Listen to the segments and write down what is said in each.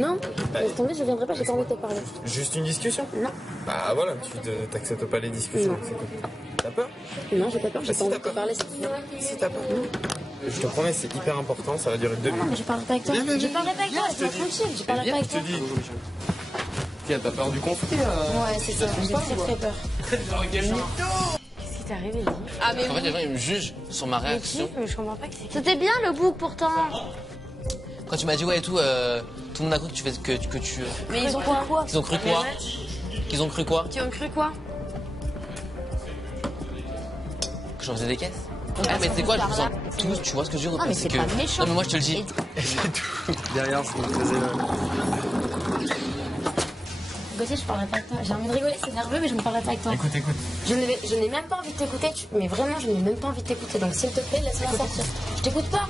Non, laisse tomber, je viendrai pas, j'ai pas envie de te parler. Juste une discussion? Non. Bah voilà, tu t'acceptes pas les discussions. T'as peur? Non, j'ai pas peur, j'ai Bah, pas envie de te parler. Si t'as peur. Je te promets, c'est hyper important, ça va durer 2 minutes. Non, mais je parlerai pas avec toi. Je parlerai pas avec toi, reste tranquille, je parlerai pas avec toi. T'as peur du conflit Ouais, c'est ça, j'ai très peur. Qu'est-ce qui t'est arrivé, Lily? Ah, mais en fait, les gens, ils me jugent sur ma réaction. Mais je comprends pas que c'est... C'était bien le book pourtant. Quand tu m'as dit ouais et tout, tout le monde a cru que tu fais que tu. Mais ils ont cru quoi? Ils ont cru quoi? Qu'ils ont cru quoi? Qui ont cru quoi? Que j'en faisais des caisses? Ah mais c'est quoi, je vous sens tous, tu vois ce que je veux dire? Non mais c'est pas méchant. Non mais moi je te le dis. C'est tout. Derrière, c'est très énorme. Gauthier, je parlerai pas avec toi. J'ai envie de rigoler, c'est nerveux, mais je ne parlerai pas avec toi. Écoute. Je n'ai même pas envie de t'écouter, mais vraiment, je n'ai même pas envie de t'écouter. Donc s'il te plaît, laisse-moi sortir. Je t'écoute pas.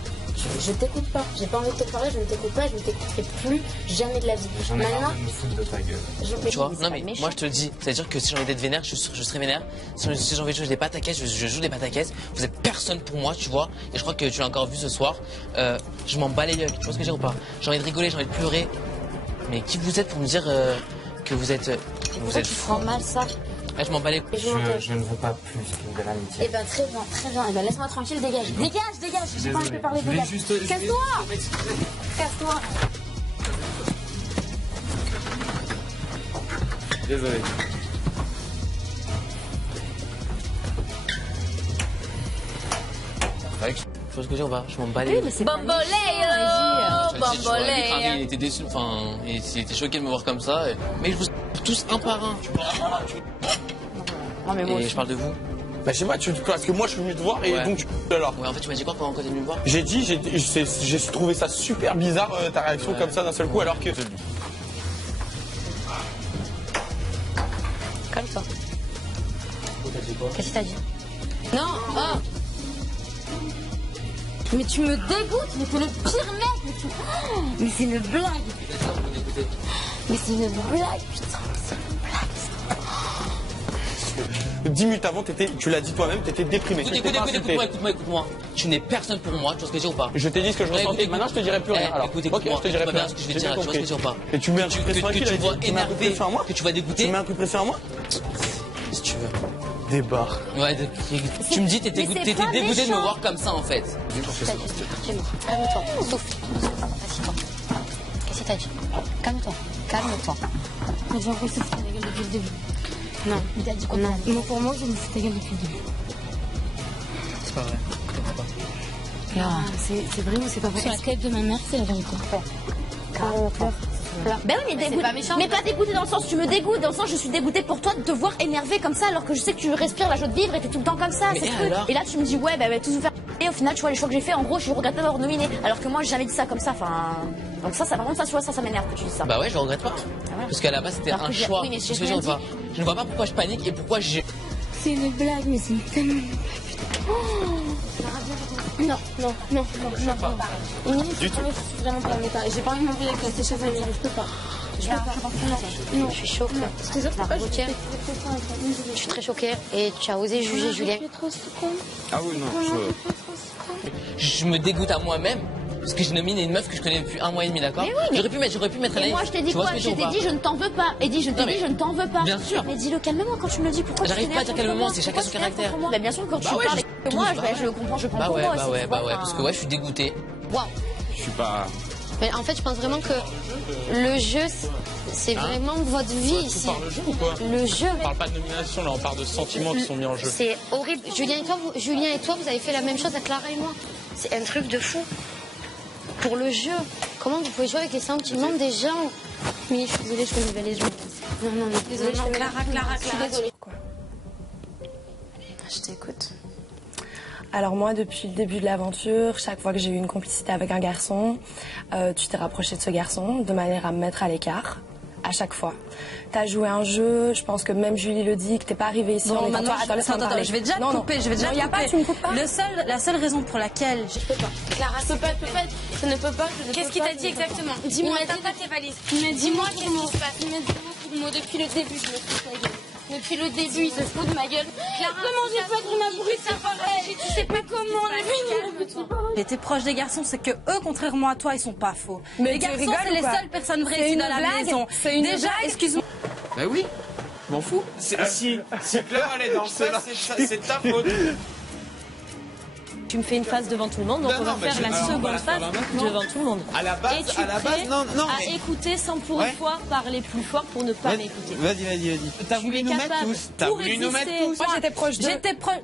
Je t'écoute pas. J'ai pas envie de te parler, je ne t'écoute pas, je ne t'écouterai plus jamais de la vie. J'en ai Maintenant, marre de me foutre de ta gueule. Tu vois? Non mais moi je te le dis, c'est-à-dire que si j'ai envie d'être vénère, je serai vénère. Si j'ai envie de jouer des pataquès, je joue des pataquès. Vous êtes personne pour moi, tu vois. Et je crois que tu l'as encore vu ce soir. Je m'en bats les yeux, tu vois ce que je veux dire ou pas? J'ai envie de rigoler, j'ai envie de pleurer. Mais qui vous êtes pour me dire que vous êtes... pourquoi tu prends mal ça? Là, je m'en bats les... Je ne veux pas plus qu'une belle amitié. Eh ben très bien, très bien. Eh ben laisse-moi tranquille, dégage. Dégage. J'ai pas envie de te parler, dégage. Casse-toi. Casse-toi. Désolé. Tu vois ce que je veux dire ou pas? Je m'en bats les yeux. Bamboléo. Il était déçu, enfin, il était choqué de me voir comme ça. Mais je vous tous un par un. Non mais moi Et aussi. je parle de vous. Bah je sais pas, parce que moi je suis venu te voir et Ouais. donc alors. Ouais, en fait, tu m'as dit quoi quand t'es venu me voir? J'ai trouvé ça super bizarre ta réaction comme ça d'un seul coup alors que. Calme-toi. Qu'est-ce qu'il t'a dit? Non, oh. Mais tu me dégoûtes, mais t'es le pire mec. Mais c'est une blague. Mais c'est une blague, putain. C'est une blague. 10 minutes avant, tu l'as dit toi-même, t'étais déprimé. Écoute-moi. Tu n'es personne pour moi, tu vois ce que je veux dire ou pas? Je t'ai dit ce que je ressentais, maintenant je te dirai plus rien. Alors, Écoute-moi, ok, je te dirai plus rien. ce que je vais te dire, tu vois ce que je veux dire ou pas? Et tu mets un coup de pression à qui, Que là, tu vois tu mets un coup de énervé, pression à moi? que tu vois dégoûté. Tu mets un coup de pression à moi? Si tu veux. Débarre. Ouais, tu me dis, t'étais Mais c'est dégoûté pas de me méchant. voir comme ça en fait. Calme-toi, souffle. Assieds-toi. Qu'est-ce qu'il t'a dit? Calme-toi. Calme-toi. Il a dit en gros, c'est ta gueule depuis le début. Non. Il t'a dit quoi? Non. Moi, pour moi, je me fous ta gueule depuis le début. C'est pas vrai. Là, c'est vrai ou c'est pas vrai? Sur la tête de ma mère, c'est la vérité. Calme-toi. Ben oui, mais dégoûté. Mais pas dégoûté dans le sens, tu me dégoûtes, dans le sens je suis dégoûtée pour toi de te voir énervé comme ça alors que je sais que tu respires la joie de vivre et t'es tout le temps comme ça, Mais c'est et truc. alors Et là tu me dis ouais, bah tous vous faire et au final tu vois les choix que j'ai fait, en gros je regrette pas d'avoir nominé. Alors que moi j'ai jamais dit ça comme ça, enfin. Donc ça vraiment ça tu vois, ça m'énerve que tu dis ça. Bah ouais, je le regrette pas. Parce qu'à la base c'était Alors un que j'ai- choix. oui, mais Tu vois ce j'ai que je veux dire ou rien pas? Je ne vois pas pourquoi je panique et pourquoi j'ai. C'est une blague, mais c'est tellement... Non. Une minute, je suis vraiment pas en état. J'ai pas envie de m'envoyer avec la chef amie, je peux pas. Je peux pas. Non, je suis choquée. Je te jure, Gauthier, je suis très choquée et tu as osé juger Julien. Ah oui, non, Je me dégoûte à moi-même. Parce que je nomine une meuf que je connais depuis 1 mois et demi, d'accord? Mais oui, mais- J'aurais pu mettre un Et moi je t'ai dit Tu vois quoi? ce que Je veux t'ai dire ou dit je ne t'en veux pas. Et dit je t'ai Non, dit mais- je ne t'en veux pas. Bien sûr. Mais dis-le calmement quand tu me le dis pourquoi J'arrive tu pas à dire t'énerves calmement, contre c'est moi. chacun son Pourquoi tu t'énerves caractère. contre moi? Bah bien sûr quand tu Bah ouais, parles je- moi, bah je le comprends, je prends pour moi aussi. tu vois, Parce que ouais, je suis dégoûté. Waouh. je suis pas. Mais en fait, je pense vraiment que le jeu, c'est vraiment votre vie Tu ici. parles le jeu ou quoi? Le jeu, On parle pas de nomination, là, on parle de sentiments qui sont mis en jeu. c'est horrible. Julien et toi, vous avez fait la même chose à Clara et moi. C'est un truc de fou. Pour le jeu, comment vous pouvez jouer avec les sentiments des gens? Mais je suis désolée, je connais pas les jouer. Non, désolée, Non, Clara. Je suis désolée. Je t'écoute. Alors moi, depuis le début de l'aventure, chaque fois que j'ai eu une complicité avec un garçon, tu t'es rapproché de ce garçon de manière à me mettre à l'écart. À chaque fois. T'as joué un jeu, je pense que même Julie le dit, que t'es pas arrivée ici en étant... Attends, laisse-moi parler. je vais déjà te couper, je vais déjà Non, y a te pas, couper. tu me coupes pas. La seule raison pour laquelle je peux pas. Clara, je peux pas, je ne peux pas. Qu'est-ce qu'il t'a dit exactement? Dis-moi, t'as pas tes valises. Dis-moi qu'est-ce qui se passe. Il m'a dit pour moi depuis le début, je me fous ta gueule. Depuis le début, il se fout de ma gueule. Comment j'ai pas pris ma bruit, c'est pareil. Tu sais pas comment on est venu. J'étais proche des garçons, c'est que eux, contrairement à toi, ils sont pas faux. Mais les tu garçons, rigoles c'est ou les quoi? seules personnes vraies ici dans la maison. C'est une Déjà, blague. excuse-moi. Bah oui, je m'en fous. Si Claire elle est dans ça, c'est ta faute. Tu me fais une phase devant tout le monde, donc Non, on va non, mais faire la alors, on va seconde la faire phase là maintenant. devant tout le monde. À la base, Es-tu prêt non, à mais... écouter sans pour Ouais. une fois parler plus fort pour ne pas m'écouter. Vas-y. T'as Tu voulu es nous mettre capable tous. T'as pour voulu nous mettre exister. tous. Moi, j'étais proche d'eux.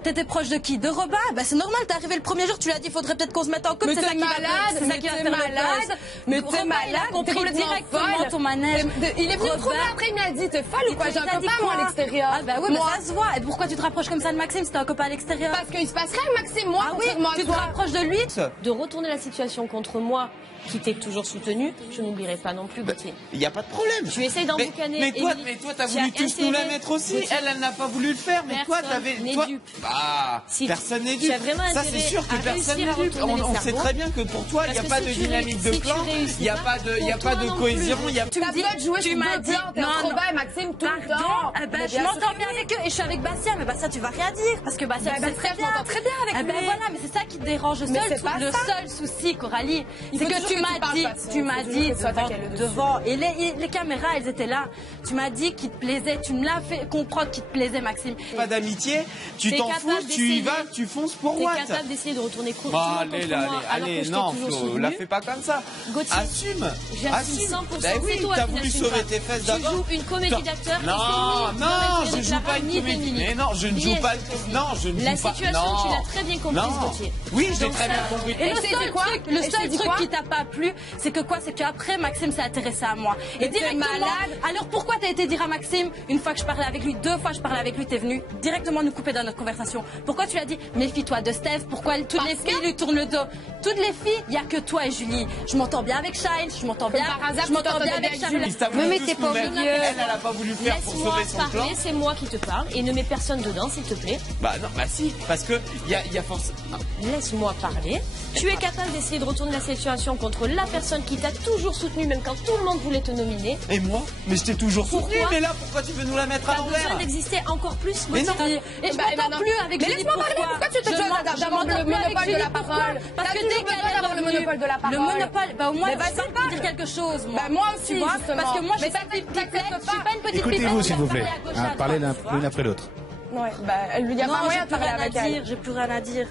T'étais proche de qui? De Robin? Bah c'est normal, t'es arrivé le premier jour, tu lui as dit faudrait peut-être qu'on se mette en couple. Mais C'est ça t'es qui va malade, c'est ça qui va mais faire t'es le malade, buzz. mais Robin, t'es il a malade, t'es compris complètement directement folle. ton manège. Il est venu me trouver Robin, après, il m'a dit, t'es folle ou quoi? J'ai un il t'a dit copain, moi, à quoi? l'extérieur. Ah bah oui, mais Moi. ça se voit. Et pourquoi tu te rapproches comme ça de Maxime si t'es un copain à l'extérieur? Parce qu'il se passe rien, Maxime, moi, Ah oui, contrairement à tu te toi. rapproches de lui? De retourner la situation contre moi, qui t'ai toujours soutenu, je n'oublierai pas non plus Gauthier. Il y a pas de problème. Tu essayes d'emboucaner. Mais toi, Émilie. t'as Tu voulu as tous nous la intérêt- mettre aussi. Gauthier. Elle n'a pas voulu le faire. Mais toi, Personne n'est toi, dupe. bah, Si personne n'est tu dupe. as vraiment Ça, intérêt c'est sûr que à personne réussir n'est à dupe. retourner les On sait cerveaux. très bien que pour toi, il n'y a Parce pas que de si tu dynamique de réussis clan. pas, Il n'y a pas pour toi de non cohésion. plus. Il y a Tu m'as dit de jouer tu sur m'as ton dit, plan, t'es non, entre non. Robin et Maxime tout le Pardon, temps. eh ben, Mais je bien sûr m'entends que bien oui. avec eux et je suis avec Bassia, mais Bassia tu vas rien dire parce que Bassia Eh ben, tu sais frère, je m'entends très bien avec Eh ben lui. voilà, mais c'est ça qui te dérange. Mais c'est pas Le ça. seul souci, Coralie, Il c'est faut que toujours tu que tu m'as parles dit, pas, tu il m'as faut dit toujours que tu sois attaqué le dessus. devant et les caméras elles étaient là. Tu m'as dit qu'il te plaisait, tu me l'as fait comprendre qu'il te plaisait Maxime. pas d'amitié. Tu T'es t'en capable fous. Tu y d'essayer. vas. Tu fonces pour T'es what? capable d'essayer de retourner contre Bon, moi, allez, alors que allez, je t'ai non, toujours Flo, soutenu. la fais pas comme ça. Gauthier, Assume. j'assume 100%. Bah oui, c'est toi t'as qui voulu n'assumes sauver pas. tes fesses Tu d'abord. joues une comédie d'acteur. Non, je joue pas une comédie. Mais non, je ne joue pas. Non, je ne La joue pas. situation, Non. tu l'as très bien comprise, Non. Gauthier. Oui, j'ai Donc très ça- bien compris. Et le c'est seul dit quoi truc, le Et seul c'est dit truc quoi qui t'a pas plu, c'est que quoi? C'est qu'après Maxime s'est intéressé à moi. Et Mais t'es directement. malade. Alors pourquoi t'as été dire à Maxime, une fois que je parlais avec lui, 2 fois je parlais avec lui, t'es venu directement nous couper dans notre conversation. Pourquoi tu lui as dit, méfie-toi de Steph, pourquoi toutes les filles lui tournent le dos? Toutes les filles, il y a que toi et Julie. Je m'entends bien avec Shine, je m'entends bien, par hasard, je m'entends tu bien t'entendais avec bien avec Charlotte. Julie, t'as voulu mais tous t'es nous pas mettre. obligé. Elle a pas voulu le faire pour Laisse-moi sauver son plan. parler, c'est moi qui te parle et ne mets personne dedans, s'il te plaît. Bah non, bah si, parce que il y a force. Non. Laisse-moi parler. Tu es capable d'essayer de retourner la situation contre la personne qui t'a toujours soutenu, même quand tout le monde voulait te nominer. Et moi? Mais je t'ai toujours soutenu. Pourquoi Mais là, pourquoi tu veux nous la mettre à T'as besoin l'envers? d'exister encore plus. Mais non. Gauthier. Et je Bah, m'entends maintenant- plus avec Mais Julie. laisse-moi parler, pourquoi tu te Je dois m'entends d'avoir plus le avec monopole de Julie, la pourquoi? parole? Parce T'as que toujours dès besoin qu'elle est d'avoir le revenue- monopole de la Le parole. monopole, bah au moins, Mais je vas-y, peux parle. dire quelque chose, moi. Bah, moi aussi, Tu vois, justement. parce que moi, je Mais suis ça pas une petite t'inquiète pipette, je pas. suis pas une petite pipette. Écoutez-vous, qui s'il va vous plaît. parler à gauche, à Parlez droite, tu vois. l'une après l'autre. Ouais, bah, il n'y a Non, pas moyen j'ai de plus parler rien à avec elle. dire, j'ai plus rien à dire.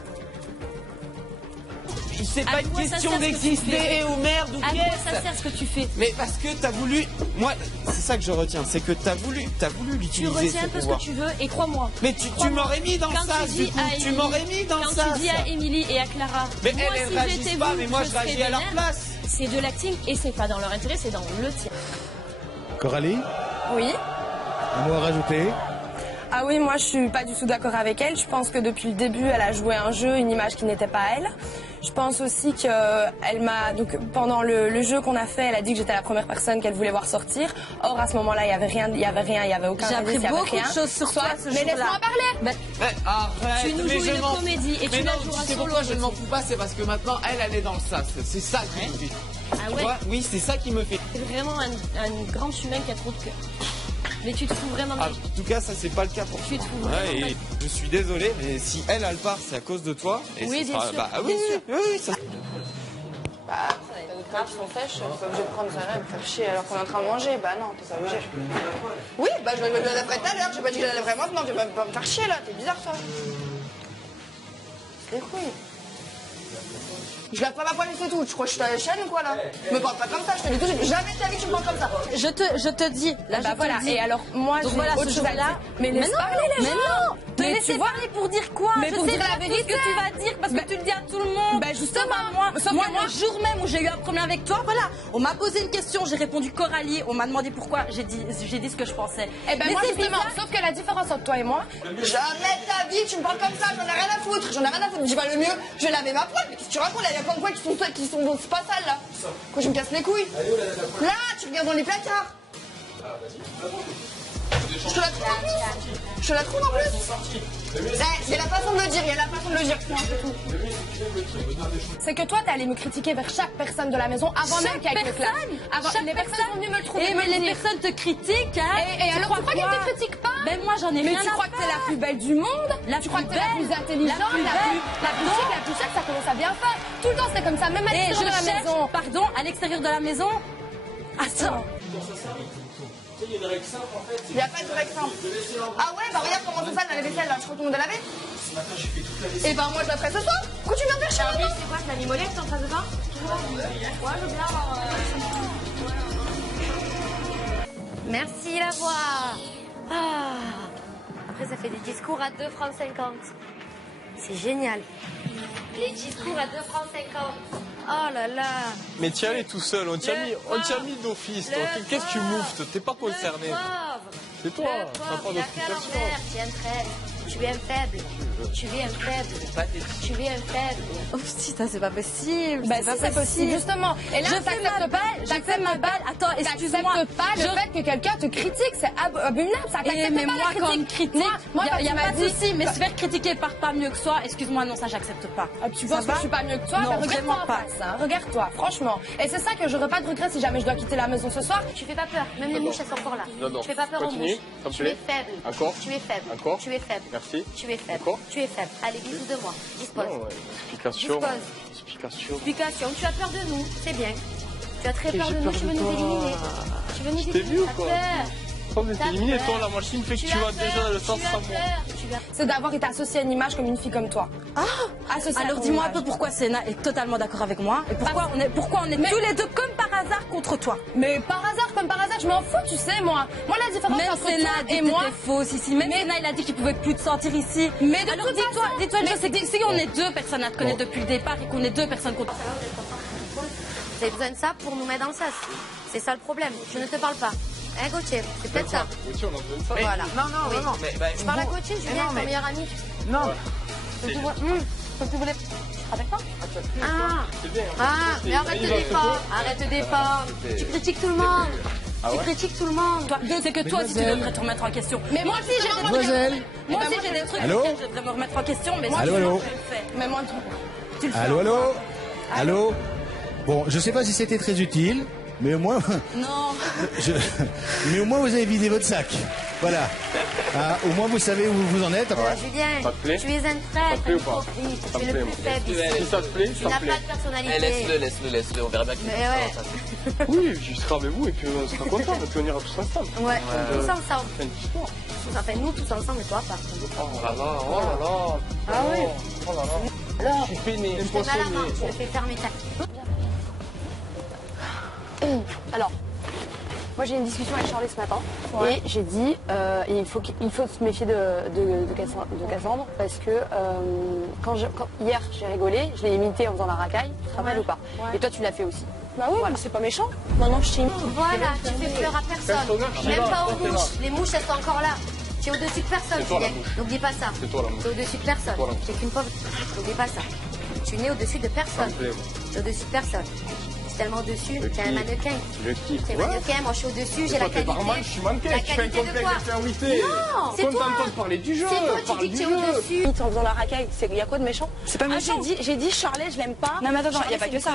C'est À pas une quoi ça question sert ce que tu d'exister fais ou merde ou À quoi ça pièce. sert ce que tu fais? Mais parce que t'as voulu. Moi, c'est ça que je retiens, c'est que t'as voulu Tu l'utiliser retiens ce un peu ce pouvoir. que tu veux et crois-moi. Mais tu Crois-moi. m'aurais mis dans le Quand sas, tu du dis coup. à Tu Émilie- m'aurais mis dans le Quand sas. tu dis à Émilie et à Clara, Mais moi elles si réagissent j'étais pas, vous, mais moi je serais réagis à leur vénère. place. C'est de l'acting et c'est pas dans leur intérêt, c'est dans le tien. Coralie, Oui. un mot à rajouter? Ah oui, moi je suis pas du tout d'accord avec elle. Je pense que depuis le début, elle a joué un jeu, une image qui n'était pas elle. Je pense aussi que elle m'a donc pendant le jeu qu'on a fait, elle a dit que j'étais la première personne qu'elle voulait voir sortir. Or à ce moment-là, il y avait rien, il y avait aucun J'ai indice, appris il y avait beaucoup rien. de choses sur toi ce Mais jour-là. laisse-moi parler. Mais arrête, Tu nous mais joues je une m'en- comédie et mais tu la non, joueras tu sais solo, pourquoi je ne m'en Gauthier. fous pas, c'est parce que maintenant elle est dans le sas. C'est ça qui me fait. Ah Tu ouais, vois, oui, c'est ça qui me fait. c'est vraiment un grand humain qui a trop de cœur. Mais tu te fous vraiment de Ah, en tout cas, ça c'est pas le cas pour Tu toi. te fous vraiment Ouais, et je suis désolé, mais si elle le part, c'est à cause de toi. Et Oui, ce bien sera- sûr, Bah, bien oui, sûr. oui, ça. Quand ils sont sèches, t'es pas obligé de prendre ça là, me faire chier alors qu'on est en train de manger. Bah non, t'es pas obligé. Oui, bah je me lèverai tout à l'heure. J'ai pas dit que je la lèverais maintenant, tu vas pas me faire chier là, t'es bizarre toi. C'est des couilles. Je lave pas ma poêle, c'est tout. Tu crois que je suis à la chaîne ou quoi là? Me parle pas comme ça, je te dis tout de suite. Jamais de ta vie tu me parles comme ça. Je te dis, là, Bah je te voilà. le dis. Et alors moi, Donc j'ai voilà, autre ce chose à jour-là. dire. Mais laisse parler les Mais gens. non, te Mais laisser tu vois- parler pour dire quoi? Mais Je pour sais dire la pas tout ce vérité. que tu vas dire parce que tu le dis à tout le monde. Bah, justement. Sauf Sauf moi, que moi- le jour même où j'ai eu un problème avec toi, voilà, on m'a posé une question, j'ai répondu Coralie, on m'a demandé pourquoi, j'ai dit ce que je pensais. Eh ben Mais moi c'est justement, bizarre. sauf que la différence entre toi et moi, Jamais de ta vie tu me parles comme ça, j'en ai rien à foutre. J'en ai rien à foutre. Je dis bah le mieux, je vais laver ma poêle. Mais qu'est-ce que tu racontes là? Il y a plein de poêles qui sont c'est pas sales là. Quoi, je me casse les couilles. Là, tu regardes dans les placards. Je te la trouve en plus. Je te la trouve en plus. C'est la façon de le dire, il y a la façon de le dire. Point, c'est tout. C'est que toi, t'es allé me critiquer vers chaque personne de la maison avant même qu'il y ait le classe. Avant Chaque les personnes sont venues me le trouver. Et mais les personnes te critiquent, hein. Et alors, pourquoi qu'elles te critiquent pas? Ben moi, j'en ai Mais rien tu à crois que t'es la plus belle du monde? Tu crois que t'es la plus intelligente, la plus chic, la plus chère, ça commence à bien faire. Tout le temps, c'est comme ça, même à Et l'extérieur de la maison. pardon, à l'extérieur de la maison. Attends. Il n'y a pas de règle simple. Ah ouais, bah regarde comment tu fais la vaisselle là, je crois que tout le monde a lavé. Et bah moi je la ferai ce soir. Pourquoi tu viens me faire chier maintenant? C'est quoi, c'est la mimolette que t'es en train de voir? Ouais, je veux bien avoir. Merci la voix. Après, ça fait des discours à 2 francs 50. C'est génial. Les discours à 2 francs 50. Oh là là. Mais tu y allais tout seul, on t'y a mis d'office. Qu'est-ce que tu mouftes? T'es pas concerné. C'est toi, t'as pas d'explication. Tu es un faible. Tu es un faible. Tu es un faible. Tu es un faible. Oh putain, c'est pas possible. Bah, c'est possible, justement. Et là, j'accepte ma balle. Attends, excuse-moi. T'acceptes pas le fait que quelqu'un te critique, c'est abominable, ça t'accepte mais pas moi, la quand on me critique. critique, il y a pas de dit- souci, mais se faire critiquer par pas mieux que soi, excuse-moi, non, ça, j'accepte pas. Tu penses que je suis pas mieux que toi? Non, Mais regarde-toi vraiment en pas. face, hein. Regarde-toi, franchement. Et c'est ça que j'aurais pas de regret si jamais je dois quitter la maison ce soir. Tu fais pas peur. Même les mouches, elles sont encore là. Non. Tu fais pas peur aux Continue, mouches. s'il te Tu plaît. es faible. Encore. Tu es faible. Encore. Tu es faible. Merci. Tu es faible. Encore. Tu es faible. Allez, bisous de moi. Dispose. Non, explication. Explication. Explication. Tu as peur de nous. C'est bien. Tu as très peur j'ai de nous. peur Tu de veux nous toi. éliminer. Tu veux nous t'ai éliminer. vu ou T'as quoi peur. Sans t'éliminer, toi, la machine fait que tu vas déjà dans le sens sans moi. C'est d'avoir été associé à une image comme une fille comme toi. Associé à Alors ton dis-moi un image. peu pourquoi Sénat est totalement d'accord avec moi et pourquoi on est tous les deux comme par hasard contre toi. Mais par hasard, comme par hasard, je m'en fous, tu sais, moi. Moi, la différence Même entre Sénat toi dit et que moi. t'étais fausse ici. Même Sénat, il a dit qu'il pouvait plus te sentir ici. Mais de alors toute dis-toi façon- une chose, c'est que si on est deux personnes à te connaître depuis le départ et qu'on est deux personnes contre. Vous avez besoin de ça pour nous mettre dans le sas. C'est ça le problème. Je ne te parle pas. Hein, Gauthier? C'est peut-être ça. Gauthier, on a besoin de ça. Voilà. Non. Je parle à Gauthier, Julien, ton meilleur ami. Non. Quand tu voulais. Avec toi? C'est bien. Mais arrête de défendre. Arrête de défendre. Tu critiques tout le monde. Tu critiques tout le monde. Toi, c'est que toi aussi tu devrais te remettre en question. Mais moi aussi, j'ai un Mademoiselle. Moi aussi j'ai des trucs Allô auxquels je devrais me remettre en question, mais Allô, allô. je le fais. Mais moi, tu le fais. Allô, allô. Allô. Bon, je sais pas si c'était très utile, mais au moins, Non. mais au moins vous avez vidé votre sac. Voilà. Ah, au moins vous savez où vous en êtes. Julien, Ça te plaît? tu es un Ça traître, te plaît un ou pas? hypocrite. Ça Tu me es le plaît, plus moi. faible Si ici. ça te plaît, Tu ça n'as me plaît. pas de personnalité. Laisse-le, on verra bien qu'il Mais ouais. Oui, je serai avec vous et puis on sera content et puis on ira tous ensemble. Ouais, tous ensemble. C'est une histoire. Enfin, nous tous ensemble, et toi pas. Oh là là. Ah oui. Oh là là. Je suis peiné. Je te mets à la main, je te fais fermer ta. Alors, moi j'ai eu une discussion avec Charlie ce matin et j'ai dit il faut se méfier de Cassandre parce que hier j'ai rigolé, je l'ai imité en faisant la racaille, tu te rappelles ou pas? Et toi tu l'as fait aussi. Bah oui, Voilà. mais c'est pas méchant. Non, je t'ai imité. Voilà, tu fais peur à personne. Même pas aux mouches. Les mouches, elles sont encore là. Tu es au-dessus de personne, C'est toi, la Julien. mouche. N'oublie pas ça. C'est toi, la mouche. Tu es au-dessus de personne. toi, la mouche. Tu es qu'une pauvre. N'oublie pas ça. Tu n'es au-dessus de personne. plaît, moi. Tu es au-dessus de personne. Tu es tellement au-dessus, tu es un mannequin. Je kiffe. Tu es mannequin, moi je suis au-dessus, j'ai la Toi, t'es qualité. barman, je suis mannequin. La Tu fais un qualité de complexe quoi? d'infériorité. Non, c'est toi. Contente-toi de parler du jeu. C'est toi, tu parle dis que du tu es jeu. au-dessus. En faisant la racaille, il y a quoi de méchant? C'est pas méchant. J'ai dit Charlie, je l'aime pas. Non mais attends, il y a pas que ça.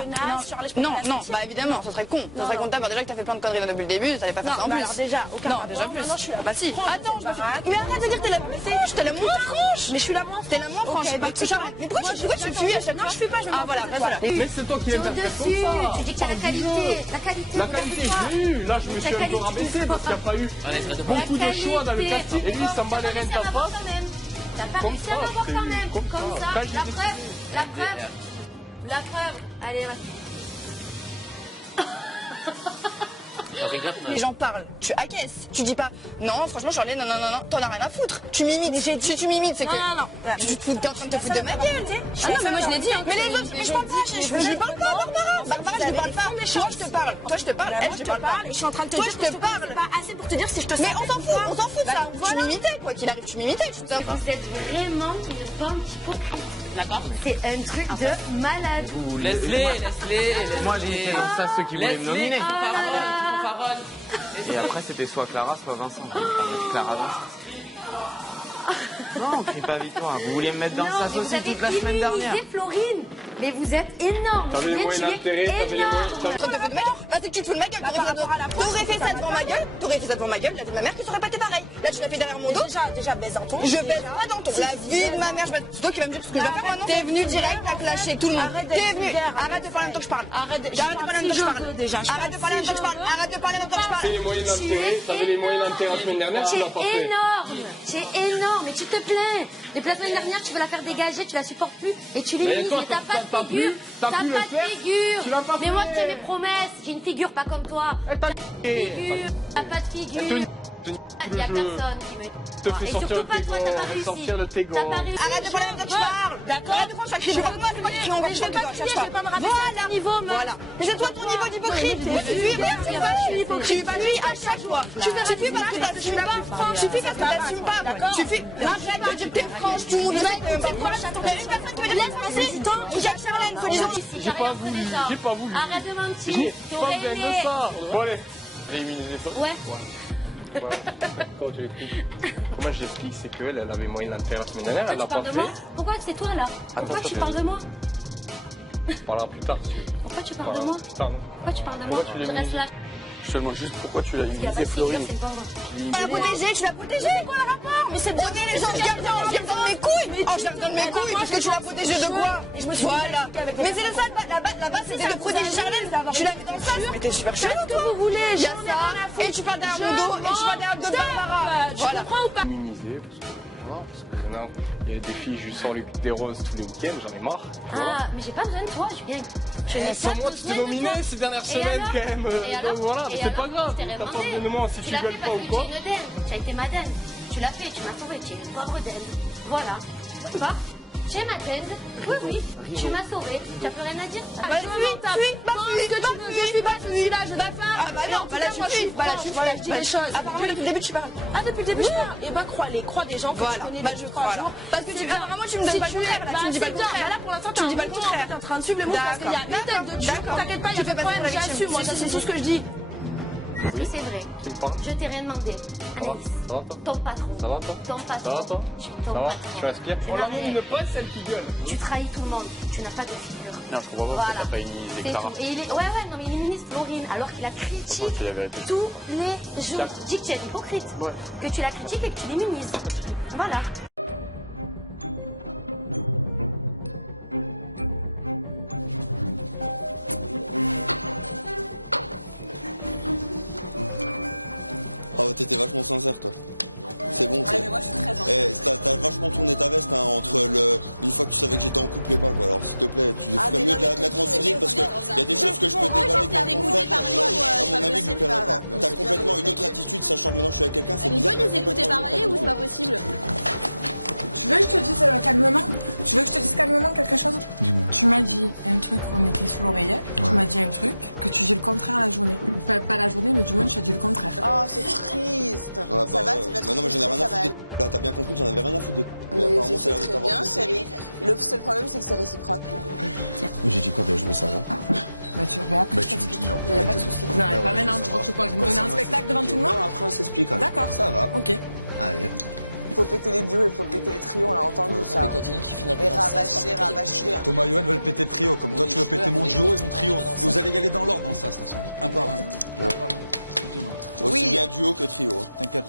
Non, bah évidemment, ça serait con. Ça serait con de ta part. Déjà que t'as fait plein de conneries depuis le début, t'allais pas faire ça en plus. Alors déjà, aucun. Non, déjà plus. Non, je suis là. Bah si. Attends, je me fais. Mais arrête de dire que t'es la plus franche, t'es la moins franche. Mais je suis la moins franche. T'es la moins franche. Mais pourquoi tu fuis à chaque fois? Non, je fuis pas, je me Ah voilà, voilà. Mais c'est toi qui Tu es viens de faire au-dessus, comme ça. tu dis que tu as la qualité. La qualité, La qualité, je l'ai eu. Là, je me suis un peu rabaissé parce qu'il n'y a pas eu beaucoup de choix dans le casting. Et lui, il s'en bat les reins de ta face. T'as pas Comme réussi à ça, m'avoir c'est quand même. comme Comme ça. ça. Quand La j'ai preuve. La preuve. La preuve. Allez, reste. Les gens parlent, tu acquiesces. Tu dis pas, non, franchement, Charlie, non, t'en as rien à foutre. Tu mimites. Si tu mimites, c'est que. Non. T'es en train de te foutre de ma gueule, tu sais. Ah non, mais moi je l'ai dit. Mais les autres, mais je parle pas, je parle pas, Barbara. Barbara, je te parle pas. Toi, je te parle. Toi, je te parle. Elle, je te parle. Je suis en train de te Toi, dire je te parle. pas assez pour te dire si je te Mais on s'en fout de ça. Tu m'imitais, quoi qu'il arrive, tu m'imitais. Vous êtes vraiment une bande hypocrite. D'accord. C'est un truc de malade. Laisse-les. Moi, j'ai fait dans ça ceux qui voulaient me nominer. Fanfaronne. Et après, c'était soit Clara, soit Vincent. Clara, Vincent. Non, on crie pas victoire. Vous vouliez me mettre dans le sas aussi toute la semaine dernière. Florine, mais vous êtes énorme. T'avais les moyens d'intérêt, t'avais les moyens. Bah, c'est que tu te fous de ma gueule. T'aurais fait ça devant ma gueule. T'aurais fait ça devant ma gueule. La vie de ma mère, tu serais pas été pareil. Là, tu l'as fait derrière mon dos. Déjà, baise dans ton. Je baise pas dans ton. La vie de ma mère, c'est toi qui vas me dire ce que je dois faire maintenant. T'es venu direct, t'as clashé tout le monde. T'es venu. Arrête de parler en même temps que je parle. Arrête de parler en même temps que je parle. Arrête de parler en même temps que je parle. Arrête de parler en même temps que je parle. T'avais les moyens d'intérêt, t'avais les moyens d'intérêt la semaine dernière, tu l'as pas fait. C'est énorme, mais tu te plains. Depuis la semaine dernière, tu veux la faire dégager, tu la supportes plus et tu l'élimines. Mais t'as pas de figure. T'as pas de figure. Mais moi, je tiens mes promesses. J'ai une figure pas comme toi. T'as pas de figure. Il y a personne qui me. Et surtout pas toi, t'as pas réussi. Arrête de parler en même temps que je parle. D'accord. Arrête de prendre chaque figure. C'est moi qui crie en bouche. Je vais pas me rabaisser à ton niveau. Voilà. Mais c'est toi ton niveau d'hypocrite. Tu fuis à chaque fois. Tu fuis parce que t'assumes pas. Tu fuis parce que t'assumes pas. Tu fuis. Arrête de dire que t'es franche. Tout le monde le sait. T'as une personne qui me laisse passer. Il y a Charlène, soi-disant. J'ai pas voulu. Arrête de mentir. J'ai pas besoin de ça. Bon, allez. Éliminer les autres. Ouais. Comment tu l'expliques? Comment je l'explique? C'est qu'elle avait moyen d'intérêt la semaine dernière, elle l'a pas fait. Pourquoi c'est toi là? Pourquoi tu parles de moi? On parlera plus tard si tu veux. Pourquoi tu parles de moi? Pourquoi tu parles de moi? Je reste là. Seulement juste pourquoi tu l'as utilisé, Florine? Tu l'as protégée, quoi le rapport? Mais c'est bonnet les gens, je garde dans mes couilles. Oh, je garde dans mes couilles parce que tu l'as protégée de quoi? Voilà. Mais c'est le ça, la base c'était de protéger Charlène. Tu l'as mis dans le sas. Mais t'es super chelou, toi. Vous voulez, il y a ça. Et tu parles derrière mon dos, et tu parles derrière le dos de Barbara. Voilà. Minimiser, parce que il y a des filles, je sors des roses tous les week-ends, j'en ai marre. Ah, mais j'ai pas besoin de toi, Julien. Sans moi, tu t'es nominé ces dernières semaines quand même. Donc voilà, c'est pas grave. T'as pas besoin de moi si tu gueules pas ou quoi. Tu as été ma dinde. Tu l'as fait, tu m'as sauvé, tu es une pauvre dinde. Voilà. Tu vois? Tu es ma dinde. Oui, tu m'as sauvé. Tu n'as plus rien à dire? Bah, je suis pas celui-là, je dois faire. Ah, bah non, bah là, je suis. Je dis les choses. Apparemment, depuis le début, tu parles. Ah, depuis le début, je parle. Eh ben, crois des gens que tu connais depuis 3 jours. Parce que apparemment, tu me donnes pas le contraire. Tu me dis pas le contraire. Là, pour l'instant, tu me dis pas le contraire. T'es en train de suivre le mot parce qu'il y a une tête de Dieu. T'inquiète pas, il y a pas de problème, j'assume. Moi, ça, c'est tout ce que je dis. Oui, c'est vrai. Je t'ai rien demandé. Anaïs, ton patron. Ça va, toi? Ton patron. Ça va, toi? Ça va? Tu respires? On la nomine pas celle qui gueule. Tu trahis tout le monde. Tu n'as pas de figure. Non, je comprends pas pourquoi t'as pas immunisé Clara. Ouais, non, mais il minimise Florine alors qu'il la critique tous les jours. Tu dis que tu es hypocrite. Que tu la critiques et que tu l'immunises. Voilà. Ah, t'étais vachement sincère, toi. C'est bon, tu sais. Mais moi, je suis très sincère. T'as vachement tourné ta veste entre une fois que tu savais que j'étais en couple et pas, quoi. Alors, s'il te plaît, tu ferais mieux de la mettre en sourdine parce qu'il y a des choses que je peux déballer de mon frère, à mon avis, lui plairait pas. T'as complètement une autre attitude, sachant que maintenant je suis avec quelqu'un, c'est bizarre. Elle veut les écouter parler ou c'est pas possible? Tu veux que je te dise calmement? Tu veux que je te dise calmement quelque chose? Dis-moi. Tu m'as dit un truc, on était sous l'oreiller. Ouais. Tu m'as dit un truc, que tu dis le contraire la journée. Pas la journée, mais du moins tu as dit le contraire. Oh, c'est triste. Ah, bah, ça va, bah non, mais j'en ai rien à foutre de... Là, t'as bien compris que j'en avais rien à foutre de... Mais apparemment, ça a l'air de t'avoir bien, chérie. Le seul problème, c'est que c'est réciproque. J'ai dit quoi? Ben, je veux savoir. Bah tu vas après, je t'explique. Il n'y a pas de souci. Non, il n'y a pas maintenant, tu crois que je vais me donner un spectacle devant tout le monde? Non, après on s'explique. D'accord. Ça va. Ok. Allez. Il faut péter les duos, il faut péter les trios, on l'a entendu ça. Et rabâcher. Thomas Yoann veulent péter le trio, comme toi tu veux péter mon duo et mon trio. Et vous allez y aller dans l'ordre dans ça, de toute façon. Un par un. Aussi bien duo que trio. T'inquiète.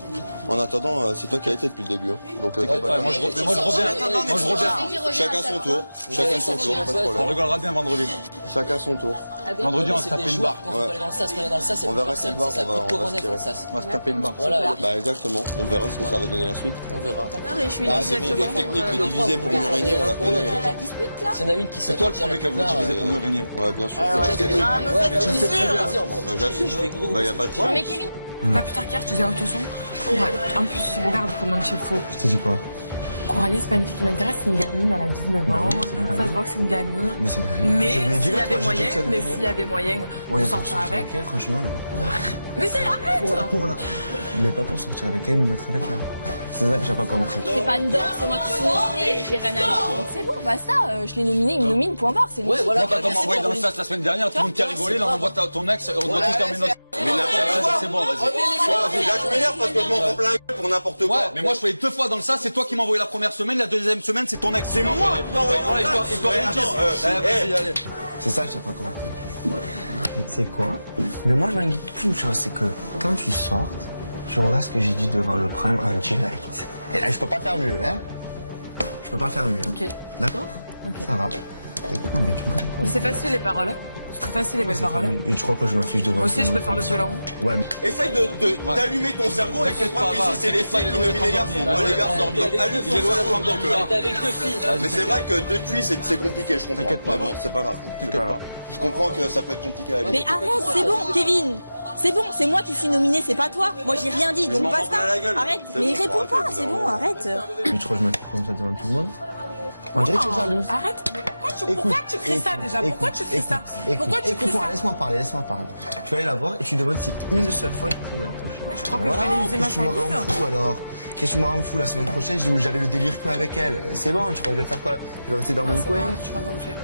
En attendant, c'est toi qui as été depuis le début. Donc, moi je reviens. Chacun son tour. Chacun son tour, pas de problème. On rigolera bien vendredi. Chacun son tour. Vendredi, on va se taper une barre. On verra quelle barre on va se tirer. On va se taper une barre. Bah exactement. On verra ce que ça va donner la suite. On verra. C'est bon, votre technique de diviser pour mieux régner, on la connaît. C'est toi le premier qui a voulu diviser pour mieux régner. Ouais, bien sûr. Bah y a pas de problème. Pas plus tard qu'hier, je te disais, attention. En plus, regarde comment tu es faux. Je t'ai dit quoi? Coralie, c'est pas une fille qui m'intéresse, c'est une gamine, elle a 19 ans. Ça se voit que c'est une gamine. Mais s'il y avait moyen, de sortir avec. Franchement. Mais c'est arrête! Pour là. Mais pas pour sortir avec elle, me mettre avec elle. C'est ça que j'ai pas compris. C'est pas une danse, c'est moi qui suis nominée, j'ai rien à dire. C'est bon, basta, je l'ai nominé, il me nomine, point barre. C'est ouais, voilà. Quand on m'a envoyé dans le sas la semaine dernière, tout le monde qui a rigolé, là on envoie ton ex, on doit tous terminer notre. Mais n'importe quoi. bon, vas-y. Là, je m'énerve parce que je m'en prends plein la gueule pour n'importe quoi. Ouais, mais moi, je fais 2 fois dans le sas, c'est toi qui m'as envoyé la première semaine, la deuxième semaine, c'est ton ex. C'est moi qui t'ai envoyé. Voilà, il doit rien dire. Vas-y, allez. C'est ça, je sais pas comment. Et tu sais quoi? Mais moi, je m'inquiète qu'une chose, c'est que quand tu sortes, tu regardes ce que j'ai dit devant le prime en direct. Et là, je peux pas faire mieux, hein? Je peux pas faire mieux. Ok. D'accord? Ok. Ça va. Écoute, mais tu Mais c'est facile les paroles, hein. C'est très facile les belles paroles. Et tu crois que je m'affiche devant Moi aussi, je peux faire le violon. Ouais, mais... Essaye d'allumer ton cerveau et comprendre qu'ici, c'est les filles qui nominent les garçons, pas les garçons. Il est loin d'être avec 2 filles. Mais c'est vrai que 2 filles, c'est compliqué, je comprends. T'inquiète pas, bon, c'est pas grave. Je comprends que ça peut être compliqué avec Mais arrête, c'est bon, Kevin. C'est bon, c'est moi qui suis nominée, c'est pas toi. Moi, j'ai rien dit, donc basta. Arrête. Mais il répond pas, c'est bon, arrête. Mais tu crois que je m'affiche comme ça devant tout le monde? On dirait que tu es jalouse. Arrête. Pourquoi tu cries ça déjà? Pourquoi tu cries ça? Pourquoi tu cries ça? Laisse-moi parler. Tu vas aller la voir et tu demandes si une seule fois il crie dans ton chien. Je crois que je vais aller user ma famille. Qu'est-ce que tu me rends fou alors? Qu'est-ce que tu me rends fou la semaine prochaine? J'avais le délire que avec elle. C'est bon, tu crois que je vais faire quoi? Je vais rester dans mon coin. Tu vas voir le faire.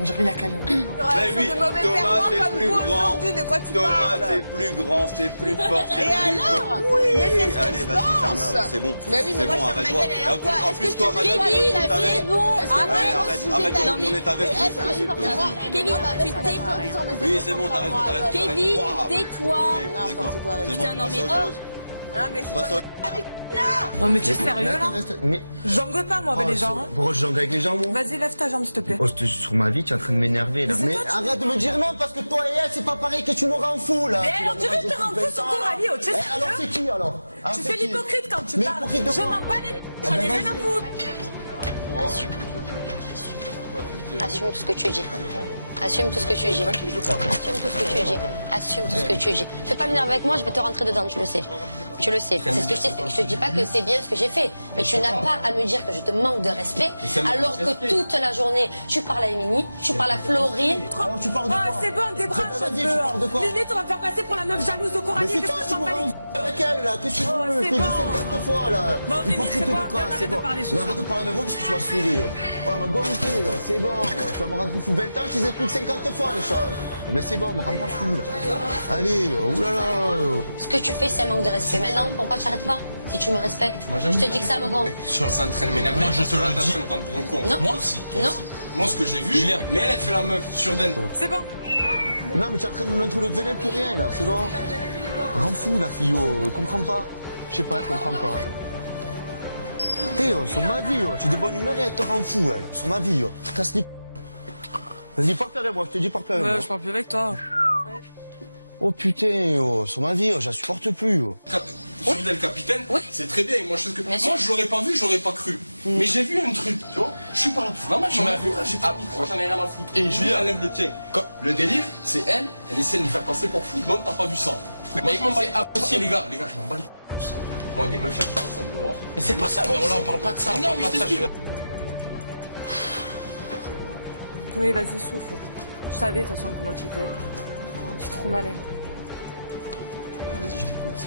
On dirait la calme. Mais oui, Thomas c'est plus grand. Thomas c'est plus grand, c'est plus fort, c'est plus fort. Oui, mais c'est ce allez, vas-y, ferme-la, c'est bon. Mais oui, mais moi, je ferme ma gueule, alors quoi? En plus, toi, madame, C'est bon, arrête de tourner ta veste. Kevin, tu t'es. Oui, c'est bon, t'as raison. Kevin, tais-toi. D'accord. Putain, non mais Non mais tu es sérieux là? Mais... Jongle pas moi avec les gens. Pourquoi je jongle avec les gens, moi? Vas-y, lève ta jambe s'il te plaît. Oh, sur ma vie, tu es en train de m'énerver là. Mais arrête de me dire non parce que toi et elle, c'est pas pareil que tu me rends fou là. Mais alors tu veux te rendre fou sur Coralie, tu sais? Alors c'est qui alors? Tu fais l'hypocrite quand tu parles. Je m'en bats les... J'en ai rien à foutre. Assume tout ce que tu dis. Assume tout ce que tu dis. Assume tout ce que tu dis. Assume tout ce que tu dis. Fais pas l'énerver avec moi, je vais te rentrer dedans, tu le sais. Tu le sais. C'est ce que je sais. Je te dis pas que c'est bien ce que j'ai fait. Mais tu n'as pas à me dire que je te manque de respect. Alors que toute la journée, tu parles à Émilie, tu parles à Florine. Alors tu parles de quoi? Ah, c'est bon, débranche un peu. Limite, on va me faire passer pour la meuf jalouse de Coralie. Mais c'est toi qui me rends avec elle là. Qu'est-ce que tu veux? Je t'ai dit 50 fois là. Bon, Hypocrite de quoi? C'est bon. Arrête de parler de moi parce que tu vas se filer. Ouais, on va goûter. C'est bon. Tu vas me rendre fou. 20 ans, je disais plus de 50 fois les choses. Mais c'est bon, me rends pas fou. Allez, oulala. Ce que tu fais, c'est un manque de respect. Maintenant, pourquoi tu n'arrêtes pas? Si tu me respectes, je te dis que ça me gonfle. Je suis en train de m'énerver. Moi, je te le dis. Pour un con. Non. Moi aussi. Non. Moi, ce que j'ai vu, mais elle fait la meuf sur Den. C'est bon. Non, mais tu es en train de me mettre le véné pour rien là. C'est bon. Rends fou la fille. Comprends pas. Je sais pas, elle comprend pas. Théo, sur ma vie, tu es de bonne humeur et elle te rend fou, elle. Sur ma vie, casse les... Vas-y, parle plus avec moi, je te dis parle plus avec moi. Je parle plus avec toi. Oh putain, sur ma vie, je la supporte plus. Soulever le capitaine, c'est très bien. Moi, je l'aurais pas vu, je l'aurais pas cru. Mais j'ai vu un truc, tu vois. Je suis pas là pour vraiment, j'en ai vu, j'ai pas de micro, j'en ai rien à foutre. Et Julie, elle lève le tien. Le délire, c'est elle essaie de me faire passer pour fou. Non, t'as pas vu ça. Mais moi, c'est apprécié, les gars, je m'en bats les couilles. Moi, des meufs, elles font ça dehors. Mais c'est pas ça, on parle pas de ça. Non, mais je t'explique. Oui, vas-y, souffle. Je savais de toute façon comment tu étais. Je suis trop malin. Vas-y, je t'écoute.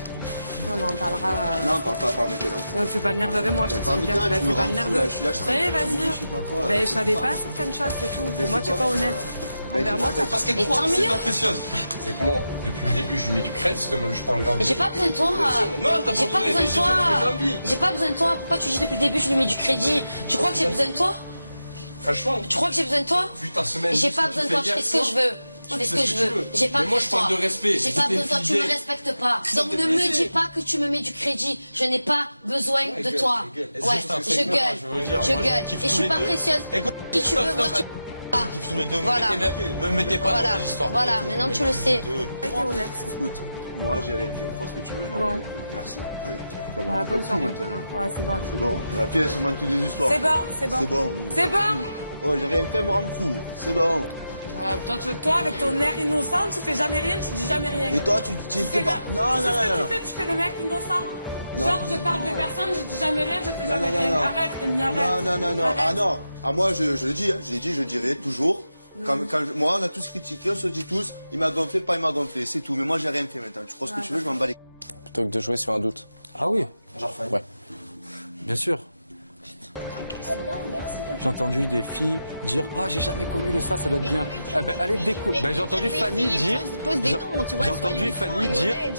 Non, mais on parlera. Non, parle pas, maintenant. Ne fais pas le nerveux avec moi, je t'explique. Fais pas le nerveux. Allez, vas-y. Ben, je savais pas certaines choses, c'est tout. Pour moi, tu es pas honnête. Envers moi, t'as parce qu'elle croit que c'est la précieuse. C'est que moi, depuis le début, je mets du crête, parce que je parle grand. Mais j'ai pas besoin de toi. Non, t'as pas besoin de toi. J'ai pas besoin de toi. Pourquoi tu dis depuis le début, je lui mets du crédit? Tu crois que j'ai besoin de toi? Franchement. Tu crois que j'ai besoin de toi? Vu ta semaine. J'ai pas besoin de toi, je fais ce que je veux. Je fais ce que je veux. J'ai pas besoin de toi. Moi, je parle de respect. J'ai pas besoin de toi, tu me respectes pas. Donc ne me dis pas que tu me mets du crédit. Je n'ai pas besoin de toi. Ouais, je gueule. Et je suis pas précieuse. Qui tu veux, moi tu. Voilà. Ne me mettez pas dans les histoires. Voilà, maintenant tu le sais. Écoute, moi j'ai rien fait. Prends ce que tu veux. Ouais. Merci. Allez. Ouais, bonne soirée. Ouais, c'est bon. C'est bon. La fille, elle se manque des histoires. C'est bon, c'est bon. C'est bon. C'est bon. Oh, j'ai rien fait, elle me rend fou. C'est bon. Toi, avec ton air innocent, tu fais jamais rien, tu dis jamais rien. Et toi, tu fais pas. Non. Tu fais le mec innocent. Genre, je parle de personne, je dis jamais rien, je fais jamais rien. Arrête, Rémi, arrête. Non. Ah non. Ah, moi, je le dis, je l'ai dit, je le dirai toujours. Moi, on a tous critiqué, on se dit tous, il m'a gonflé, pas il m'a gonflé, c'est tout. Mais moi, j'ai rien fait maintenant. Tu crois ce que tu veux, je m'en bats les. Plutôt que de jouer sur un doute. Ah oui. Ouais. Bien sûr. Merci. j'ai entendu des filles dire « Ah, j'ai jamais connu le ça doit être bien. » Eh ben, allez découvrir. Ben, j'ai entendu Fanny dire...